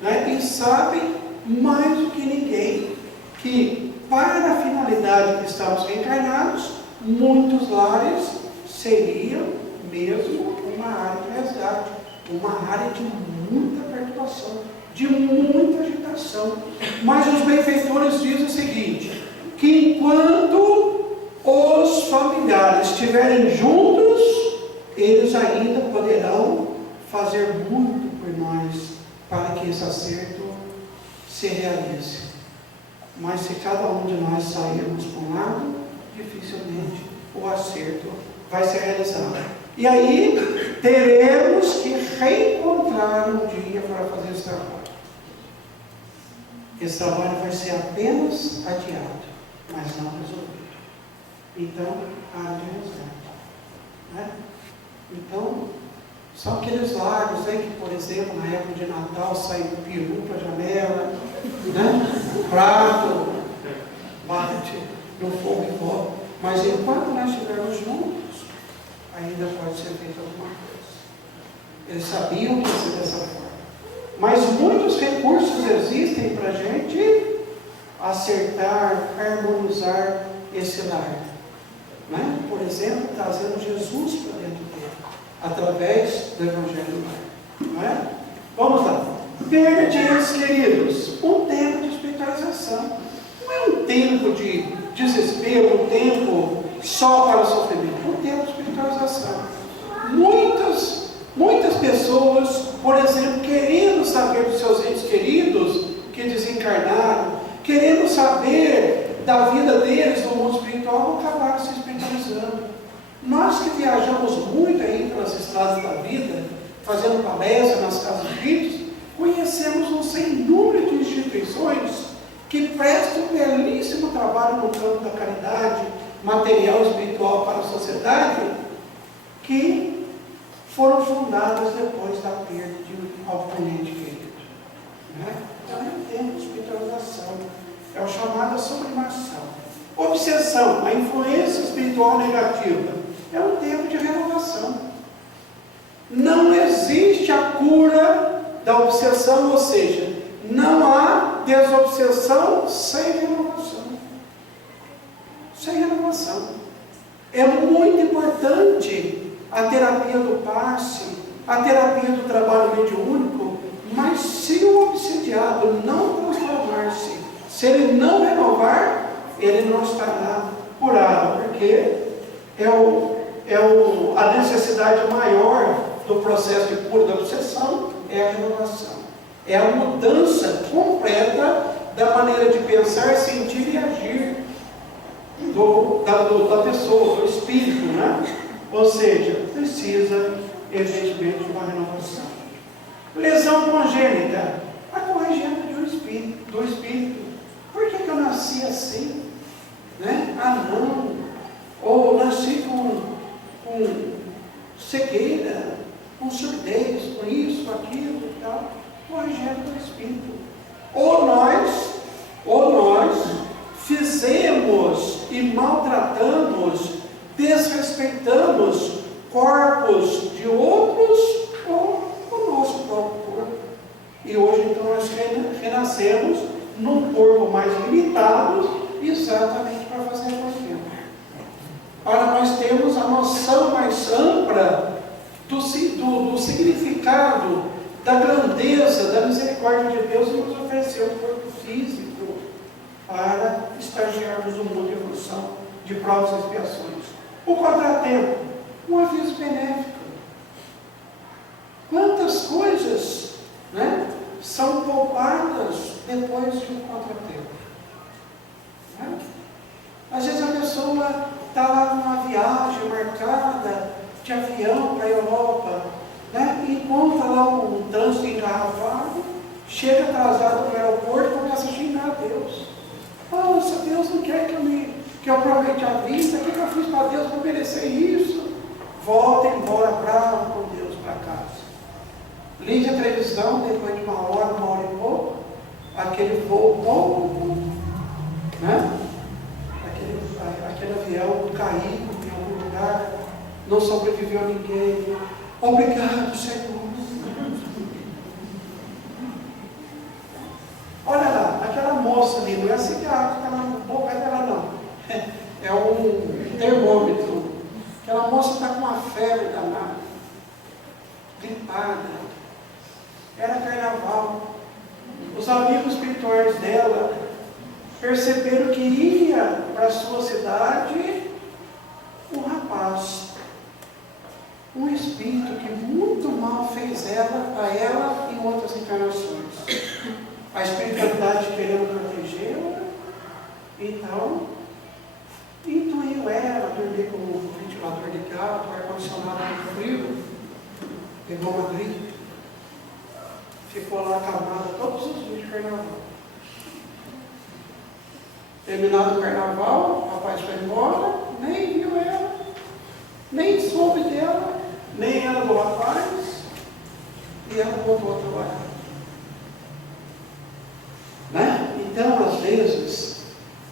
né, e sabe mais do que ninguém que para a finalidade que estamos reencarnados, muitos lares seriam mesmo uma área de resgate, uma área de muita perturbação, de muita agitação. Mas os benfeitores dizem o seguinte, que enquanto os familiares estiverem juntos, eles ainda poderão fazer muito por nós para que esse acerto se realize. Mas se cada um de nós sairmos para um lado, dificilmente o acerto vai ser realizado. E aí teremos que reencontrar um dia para fazer esse trabalho. Esse trabalho vai ser apenas adiado, mas não resolvido. Então, área de resgate, né? Então, são aqueles lagos aí que, por exemplo, na época de Natal, sai um peru para a janela, né? O prato bate no fogo e volta. Mas enquanto nós estivermos juntos, ainda pode ser feita alguma coisa. Eles sabiam que ia ser dessa forma. Mas muitos recursos existem para a gente acertar, harmonizar esse lar. Né? Por exemplo, trazendo Jesus para dentro dele, através do Evangelho do Lar. Não é? Vamos lá. Perdidos, queridos, um tempo de espiritualização. Não é um tempo de desespero, um tempo só para o sofrimento, um tempo de espiritualização. Muitas pessoas, por exemplo, querendo saber dos seus entes queridos que desencarnaram, querendo saber da vida deles no mundo espiritual, vão acabar se espiritualizando. Nós que viajamos muito aí pelas estradas da vida, fazendo palestra nas casas espíritas, conhecemos um sem número de instituições que prestam um belíssimo trabalho no campo da caridade material e espiritual para a sociedade, que foram fundadas depois da perda de algum parente querido. Né? Então é um tempo de espiritualização, é o chamado sublimação. Obsessão, a influência espiritual negativa? É um tempo de renovação. Não existe a cura da obsessão, ou seja, não há desobsessão sem renovação. Sem renovação. É muito importante a terapia do passe, a terapia do trabalho mediúnico, mas se o obsidiado não transformar-se, se ele não renovar, ele não estará curado, porque a necessidade maior do processo de cura da obsessão é a renovação. É a mudança completa da maneira de pensar, sentir e agir da pessoa, do espírito, né? Ou seja, precisa, evidentemente, de uma renovação. Lesão congênita, a corrigenda do espírito. Por que eu nasci assim? Né? Ah, não. Ou nasci com cegueira, com surdez, com isso, com aquilo e tal. Corrigenda do espírito. Ou nós fizemos e maltratamos, desrespeitamos corpos de outros ou o nosso próprio corpo. E hoje então nós renascemos num corpo mais limitado, exatamente para fazer a coisa. Ora, nós temos a noção mais ampla do significado, da grandeza, da misericórdia de Deus, que nos ofereceu um corpo físico para estagiarmos no mundo de evolução, de provas e expiações. O contratempo, um aviso benéfico. Quantas coisas, né, são poupadas depois de um contratempo? Né? Às vezes a pessoa está lá numa viagem marcada de avião para a Europa, né, e encontra lá um trânsito engarrafado, chega atrasado no aeroporto e começa a xingar a Deus. Nossa, Deus não quer que eu aproveite a vida, o que eu fiz para Deus para merecer isso? Volta embora bravo com Deus para casa. Ligue a televisão, depois de uma hora e pouco, aquele voo pouco, né? Aquele avião caído em algum lugar, não sobreviveu a ninguém. Obrigado, Senhor. Olha lá, aquela moça ali, não é cigarro que está na boca dela, não. É um termômetro. Aquela moça está com uma febre danada, gripada. Era carnaval. Os amigos espirituais dela perceberam que ia para a sua cidade um rapaz, um espírito que muito mal fez a ela em outras encarnações. A espiritualidade querendo protegê-la, então intuiu ela dormir com o ventilador ligado, o ar-condicionado no frio, pegou uma gripe, ficou lá acamada todos os dias de carnaval. Terminado o carnaval, o rapaz foi embora, nem viu ela, nem soube dela, nem ela do rapaz, e ela voltou a trabalhar. Né? Então, às vezes,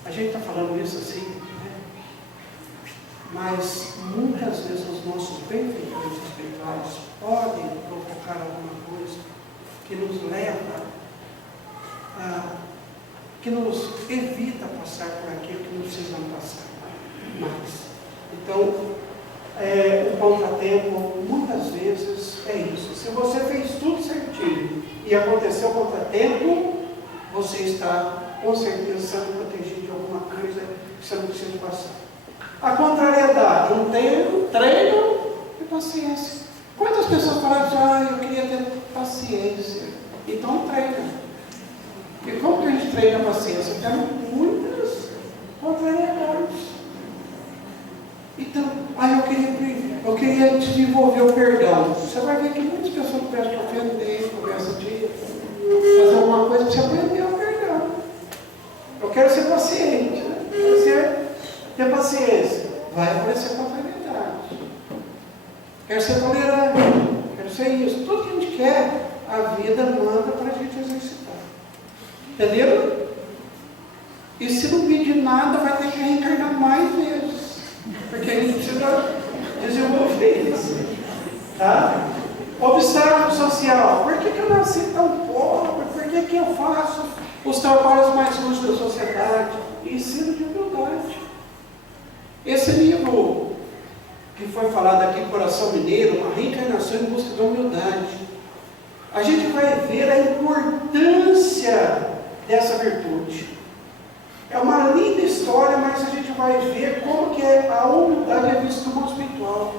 a gente está falando isso assim, né? Mas muitas vezes os nossos benfeitores espirituais podem provocar alguma coisa que nos leva que nos evita passar por aquilo que não precisamos passar mais. Então, o contratempo, muitas vezes, é isso. Se você fez tudo certinho e aconteceu o contratempo, você está, com certeza, sendo protegido de alguma coisa que você não precisa passar. A contrariedade, um treino e paciência. Quantas pessoas falaram assim, eu queria ter paciência? Então, treina. E como que a gente treina a paciência? Temos muitas contrariedades. Então, eu queria desenvolver o perdão. Você vai ver que muitas pessoas começam a ofender, começam a fazer alguma coisa para você aprender o perdão. Eu quero ser paciente, né? Ter paciência. Vai aparecer contrariedade. Quero ser tolerante, quero ser isso. Tudo que a gente quer, a vida manda para a gente exercitar. Entendeu? E se não pedir nada, vai ter que reencarnar mais vezes. Porque a gente precisa desenvolver isso. Tá? Obstáculo social. Por que eu nasci tão pobre? Por que eu faço os trabalhos mais sujos da sociedade? Ensino de humildade. Esse livro que foi falado aqui, Coração Mineiro, uma reencarnação em busca da humildade. A gente vai ver a importância dessa virtude. É uma linda história, mas a gente vai ver como que a humildade é vista no mundo espiritual.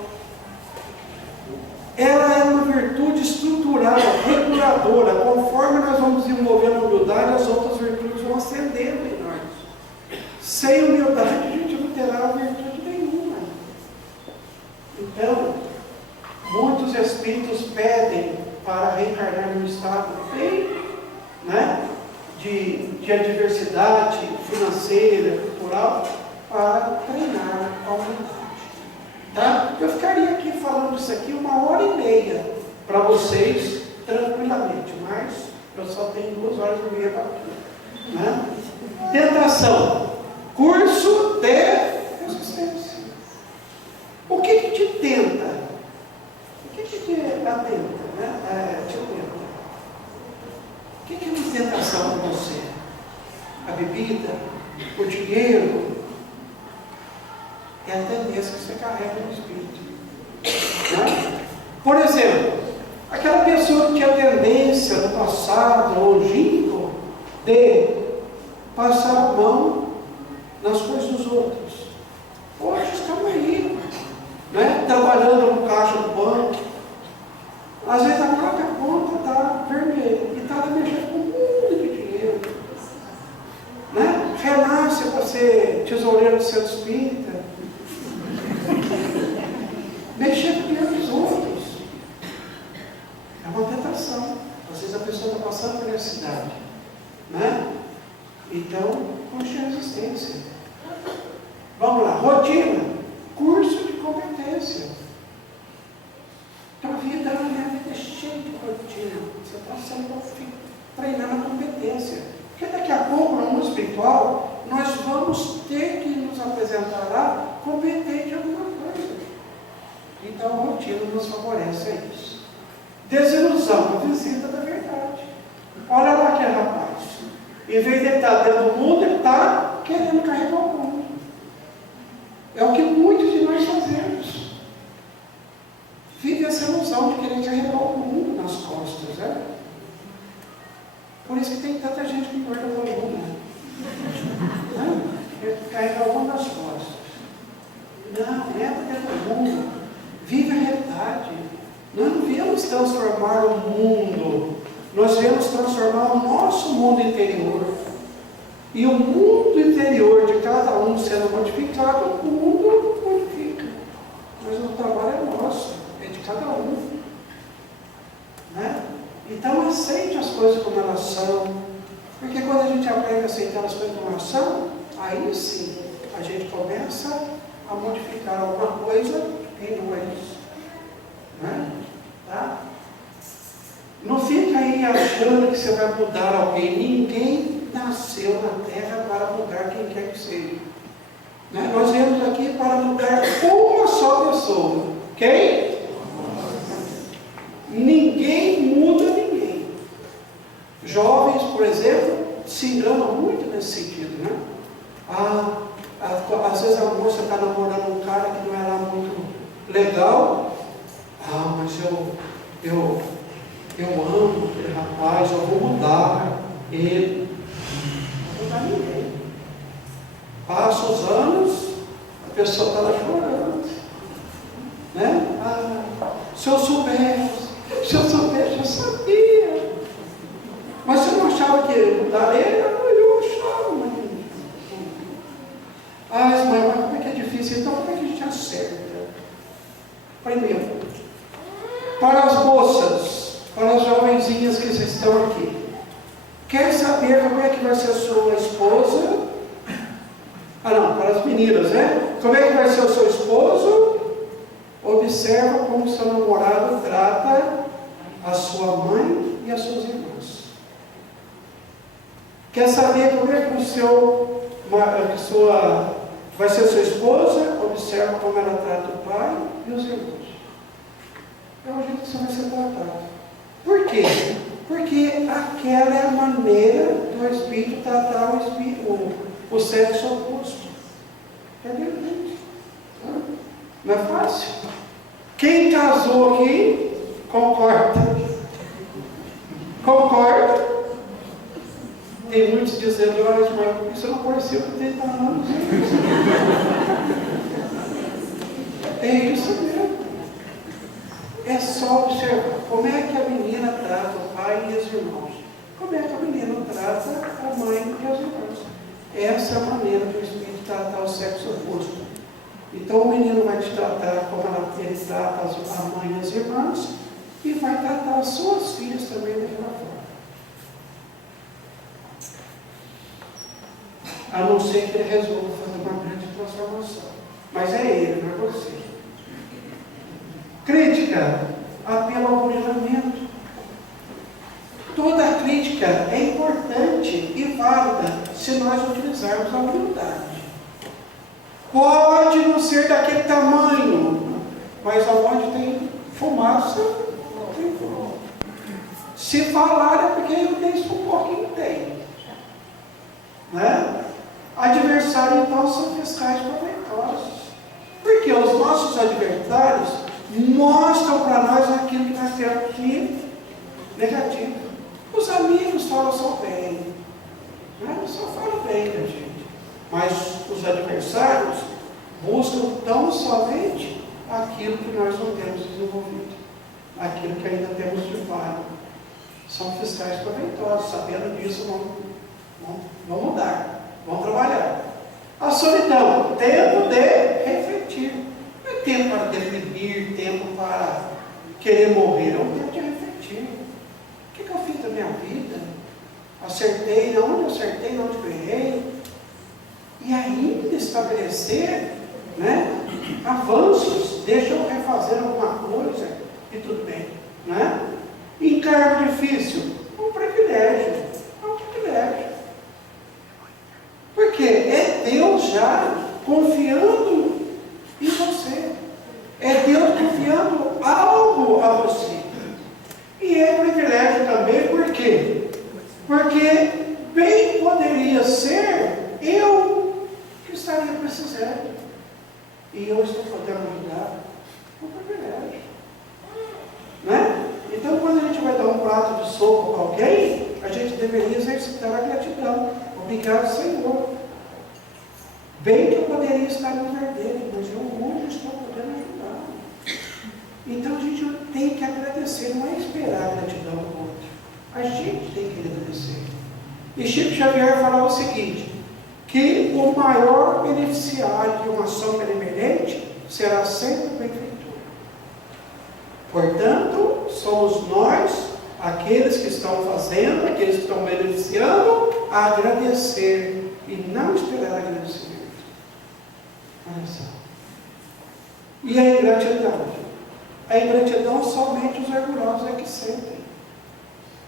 Ela é uma virtude estrutural, reguladora. Conforme nós vamos desenvolvendo a humildade, as outras virtudes vão ascendendo em nós. Sem humildade, a gente não terá virtude nenhuma. Então, muitos espíritos pedem para reencarnar num estado bem, né, de adversidade financeira, cultural, para treinar a humildade. Tá? Eu ficaria aqui falando isso aqui 1h30 para vocês, tranquilamente, mas eu só tenho 2h30 para aqui. Né? Tentação. Curso de resistência. O que te tenta? O que te atenta? Né? Te tenta. O que é uma tentação para você? A bebida? O dinheiro? É a tendência que você carrega no espírito. Né? Por exemplo, aquela pessoa que tinha tendência no passado longínquo de passar a mão nas coisas dos outros. Hoje estamos aí, né? Trabalhando no caixa do banco. Às vezes a própria conta está vermelha e está mexendo com muito de dinheiro. Né? Renasce para ser tesoureiro do centro espírita. Mexer com o dinheiro dos outros. É uma tentação. Às vezes a pessoa está passando por necessidade. Né? Então, puxa a resistência. Vamos lá. Rotina. Curso de competência. A vida é cheia de rotina. Você está sendo treinando a competência. Porque daqui a pouco, no mundo espiritual, nós vamos ter que nos apresentar lá competente em alguma coisa. Então a rotina nos favorece a isso. Desilusão, a visita da verdade. Olha lá aquele rapaz. Em vez de ele estar dentro do mundo, ele está querendo carregar o mundo. É o que muitos de nós fazemos. Vive essa ilusão de querer carregar o mundo nas costas, né? Por isso que tem tanta gente com dor da coluna. Carregar o mundo nas costas. Não, entra dentro do mundo. Vive a realidade. Nós não viemos transformar o mundo. Nós viemos transformar o nosso mundo interior. E o mundo interior de cada um sendo modificado, o mundo modifica. Mas o trabalho é nosso. De cada um. Né? Então aceite as coisas como elas são. Porque quando a gente aprende a aceitar as coisas como elas são, aí sim a gente começa a modificar alguma coisa em nós. Né? Tá? Não fica aí achando que você vai mudar alguém. Ninguém nasceu na Terra para mudar quem quer que seja. Né? Nós viemos aqui para mudar uma só pessoa. Quem? Ninguém muda ninguém. Jovens, por exemplo, se enganam muito nesse sentido, né? Às vezes a moça está namorando um cara que não é lá muito legal. Mas eu amo aquele rapaz, eu vou mudar ele. Não vou mudar ninguém. Passa os anos, a pessoa está lá chorando. Né? Se eu soubesse, eu sabia. Mas se eu não achava que ia mudar ele, eu achava. Mas como é que é difícil? Então como é que a gente acerta? Primeiro, para as moças, para as jovenzinhas que estão aqui, quer saber como é que vai ser a sua esposa? Para as meninas, né? Como é que vai ser o seu esposo? Observa como seu namorado trata a sua mãe e as suas irmãs. Quer saber como é que vai ser a sua esposa? observa como ela trata o pai e os irmãos. É o jeito que você vai ser tratado. Por quê? Porque aquela é a maneira do Espírito tratar o sexo oposto. Entendeu, gente? Não é fácil? Quem casou aqui, concorda? Concorda? Tem muitos dizendo, olha, mas isso não aconteceu com 30 anos. É isso mesmo. É só observar como é que a menina trata o pai e os irmãos. Como é que a menina trata a mãe e os irmãos. Essa é a maneira do Espírito tratar o sexo oposto. Então o menino vai te tratar como ele trata a mãe e as irmãs, e vai tratar as suas filhas também daquela forma. A não ser que ele resolva fazer uma grande transformação. Mas é ele, não é você. Crítica, apelo ao congelamento. Toda crítica é importante e válida se nós utilizarmos a humildade. Pode não ser daquele tamanho, mas aonde tem fumaça, tem fogo. Se falar é porque eu tenho isso um pouquinho, tem. Né? Adversários, então, são fiscais proveitosos. Porque os nossos adversários mostram para nós aquilo que nós temos aqui negativo. Os amigos falam só bem. Né? Só falam bem da gente. Mas os adversários buscam tão somente aquilo que nós não temos desenvolvido. Aquilo que ainda temos de falho. São fiscais proveitosos. Sabendo disso, vão mudar. Vão trabalhar. A solidão, tempo de refletir. Não é tempo para deprimir, tempo para querer morrer. É um tempo de refletir. O que eu fiz da minha vida? Acertei, onde eu acertei, onde eu errei. E ainda estabelecer, né, avanços. Deixa eu refazer alguma coisa e tudo bem. Né? Encargo difícil. Um privilégio. É um privilégio. Porque é Deus já confiando em você. É Deus confiando algo a você. E é privilégio também, por quê? Porque bem poderia ser eu que estaria precisando. E eu estou podendo ajudar. É um privilégio. Né? Então, quando a gente vai dar um prato de sopa para alguém, a gente deveria exercitar a gratidão. Obrigado, Senhor. Bem que eu poderia estar no lugar dele, mas eu hoje estou podendo ajudar. Então a gente tem que agradecer, não é esperar a gratidão do outro. A gente tem que agradecer. E Chico Xavier falava o seguinte, que o maior beneficiário de uma ação benemerente será sempre o benfeitor. Portanto, somos nós, aqueles que estão fazendo, aqueles que estão beneficiando, a agradecer e não esperar agradecimento. Olha só. E a ingratidão? A ingratidão somente os orgulhosos é que sentem.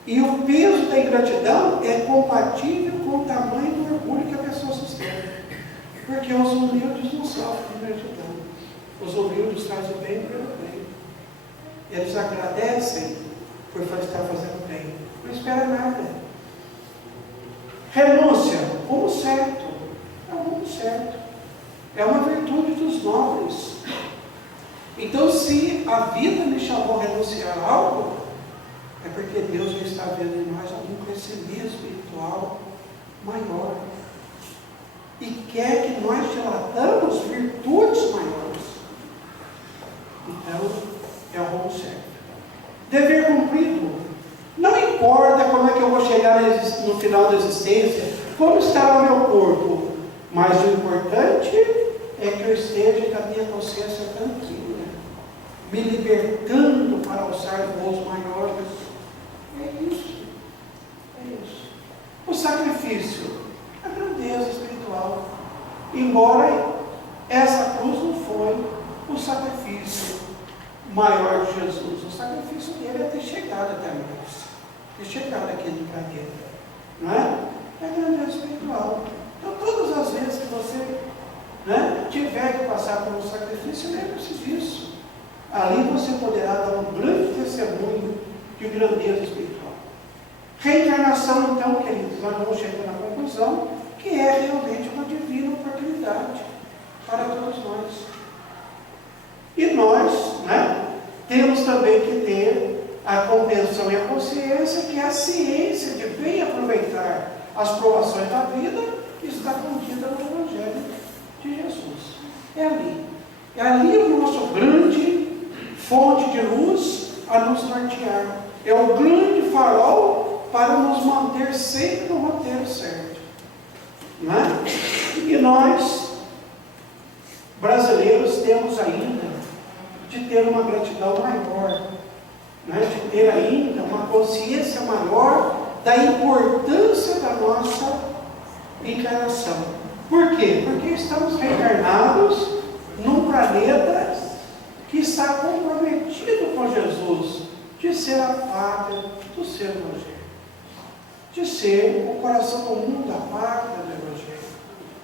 E o peso da ingratidão é compatível com o tamanho do orgulho que a pessoa sustenta. Porque os humildes não sofrem de ingratidão. Os humildes fazem o bem pelo bem. Eles agradecem por estar fazendo bem. Não espera nada. Renúncia, rumo certo. É o rumo certo. É uma virtude dos nobres. Então, se a vida me chamou a renunciar a algo, é porque Deus já está vendo em nós algum crescimento espiritual maior. E quer que nós dilatamos virtudes maiores. Então, é o rumo certo. Dever cumprido. Não importa como é que eu vou chegar no final da existência, como estará o meu corpo, mas o importante é que eu esteja com a minha consciência tranquila, me libertando para alçar voos maiores. É isso. É isso. O sacrifício, a grandeza espiritual. Embora essa cruz não foi o sacrifício maior de Jesus. O sacrifício dele é ter chegado até nós. Ter chegado aqui no planeta. Não é? É a grandeza espiritual. Então, todas as vezes que você tiver que passar passar por um sacrifício, lembre-se disso. Ali você poderá dar um grande testemunho de grandeza espiritual. Reencarnação, então, queridos, nós vamos chegar na conclusão que é realmente uma divina oportunidade para todos nós. E nós, temos também que ter a compreensão e a consciência que a ciência de bem aproveitar as provações da vida está contida no Evangelho de Jesus. É ali. É ali o nosso grande fonte de luz a nos nortear. É o grande farol para nos manter sempre no roteiro certo. E nós, brasileiros, temos ainda de ter uma gratidão maior, de ter ainda uma consciência maior da importância da nossa encarnação. Por quê? Porque estamos reencarnados num planeta que está comprometido com Jesus, de ser a pátria do ser Evangelho, de ser o coração comum da pátria do Evangelho,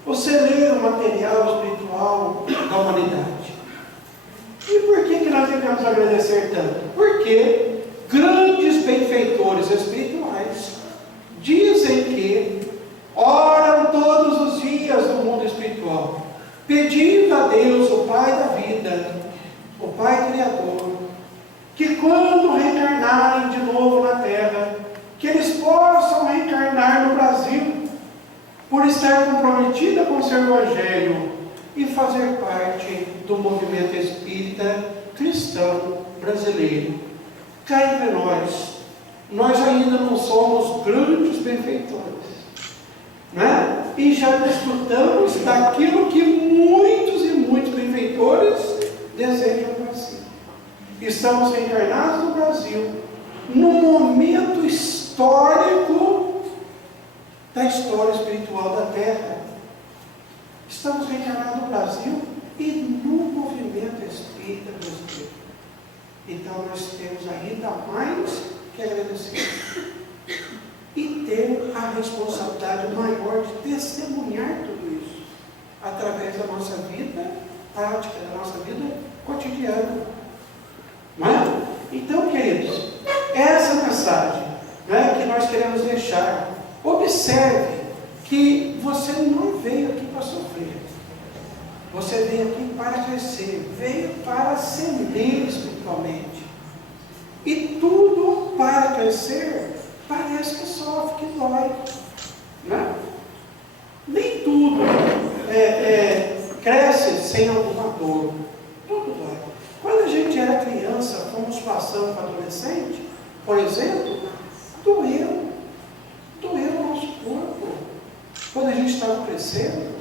o celeiro material espiritual da humanidade. E por que nós devemos agradecer tanto? Porque grandes benfeitores espirituais dizem que oram todos os dias no mundo espiritual, pedindo a Deus, o Pai da vida, o Pai Criador, que quando reencarnarem de novo na Terra, que eles possam reencarnar no Brasil, por estar comprometida com o seu Evangelho e fazer parte do movimento espírita cristão brasileiro. Cá entre nós ainda não somos grandes benfeitores, e já desfrutamos daquilo que muitos e muitos benfeitores desejam para si. Estamos reencarnados no Brasil, num momento histórico da história espiritual da Terra. Estamos reencarnados no Brasil e no movimento espírita brasileiro. Então nós temos ainda mais que agradecer e ter a responsabilidade maior de testemunhar tudo isso através da nossa vida prática, da nossa vida cotidiana. Então, queridos, essa mensagem que nós queremos deixar. Observe que você não veio aqui para sofrer, você veio aqui para crescer, veio para ascender espiritualmente. E tudo para crescer parece que sofre, que dói. Nem tudo cresce sem alguma dor. Tudo dói. Quando a gente era criança, fomos passando para adolescente, por exemplo, doeu o nosso corpo. Quando a gente estava crescendo,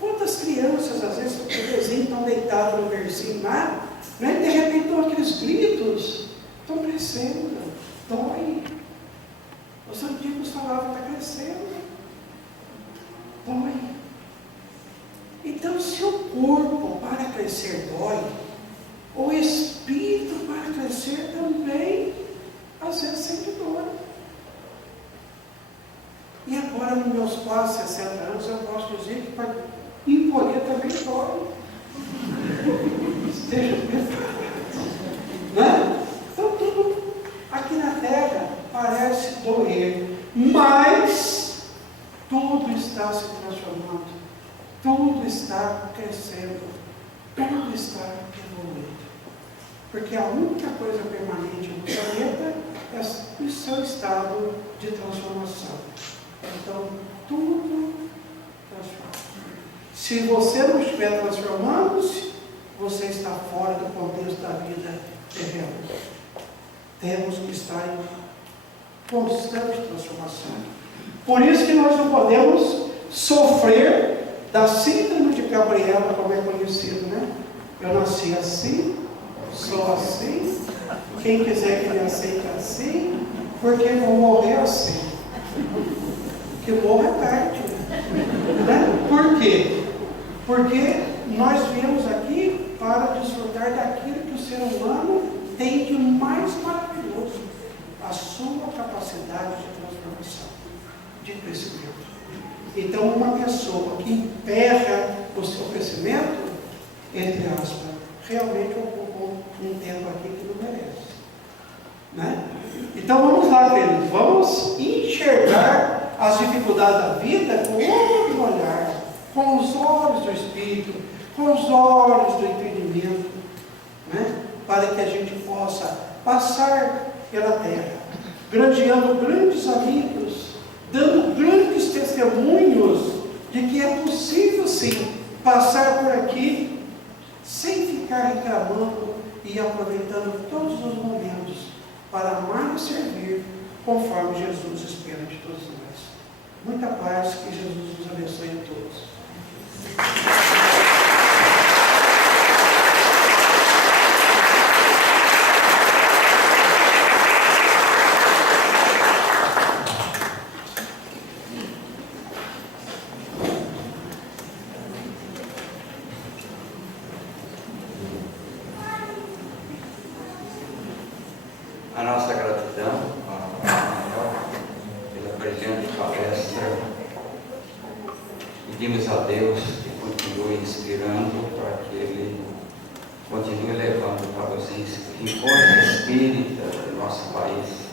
quantas crianças, às vezes, os bebezinhos estão deitados no bercinho lá, e de repente estão aqueles gritos, estão crescendo, dói. Os antigos falavam, está crescendo, dói. Então, se o corpo para crescer dói, o espírito para crescer também, às vezes, sente dor. E agora, nos meus quase 60 anos, eu posso dizer que para encolher também dói. Esteja preparado. Então, tudo aqui na Terra parece doer, mas tudo está se transformando, tudo está crescendo, tudo está evoluindo. Porque a única coisa permanente no planeta é o seu estado de transformação. Então, tudo transforma. Se você não estiver transformando-se, você está fora do contexto da vida terrena. Temos que estar em constante transformação. Por isso que nós não podemos sofrer da síndrome de Gabriela, como é conhecido, Eu nasci assim, sou assim, quem quiser que me aceite assim, porque vou morrer assim. Que morra tarde. Por quê? Porque nós viemos aqui para desfrutar daquilo que o ser humano tem de mais maravilhoso, a sua capacidade de transformação, de crescimento. Então, uma pessoa que emperra o seu crescimento, entre aspas, realmente ocupou um tempo aqui que não merece. Né? Então vamos lá, queridos, vamos enxergar as dificuldades da vida com outro olhar, com os olhos do Espírito, com os olhos do entendimento, né? Para que a gente possa passar pela terra, grandeando grandes amigos, dando grandes testemunhos de que é possível sim passar por aqui sem ficar reclamando e aproveitando todos os momentos para amar e servir conforme Jesus espera de todos nós. Muita paz, que Jesus nos abençoe a todos. A nossa gratidão pela presente palestra. Pedimos a Deus que continue inspirando para que Ele continue levando para os rincões espíritas do nosso país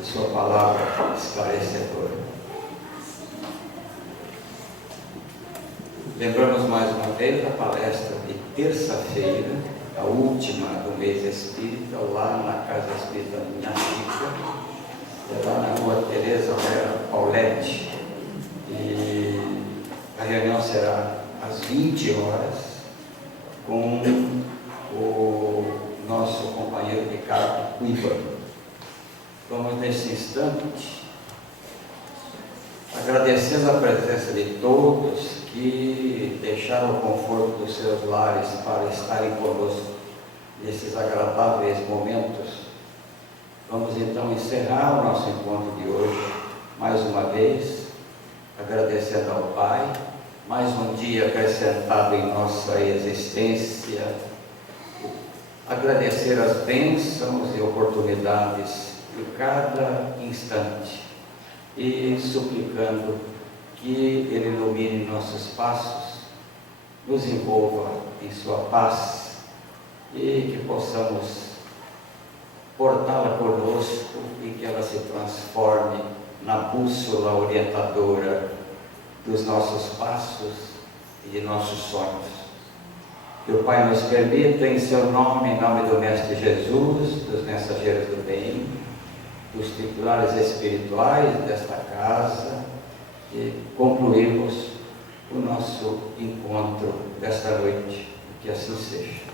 a sua palavra esclarecedora. Lembramos mais uma vez a palestra de terça-feira, a última do mês espírita, lá na Casa Espírita Minha Chica, lá na rua Teresa Pauletti. E a reunião será às 20 horas com o nosso companheiro Ricardo Cuiba. Vamos nesse instante agradecendo a presença de todos que deixaram o conforto dos seus lares para estarem conosco nesses agradáveis momentos. Vamos então encerrar o nosso encontro de hoje, mais uma vez, agradecendo ao Pai, mais um dia acrescentado em nossa existência, agradecer as bênçãos e oportunidades de cada instante e suplicando que Ele ilumine nossos passos, nos envolva em sua paz e que possamos portá-la conosco e que ela se transforme na bússola orientadora dos nossos passos e de nossos sonhos. Que o Pai nos permita, em seu nome, em nome do Mestre Jesus, dos mensageiros do bem, dos titulares espirituais desta casa, e concluirmos o nosso encontro desta noite. Que assim seja.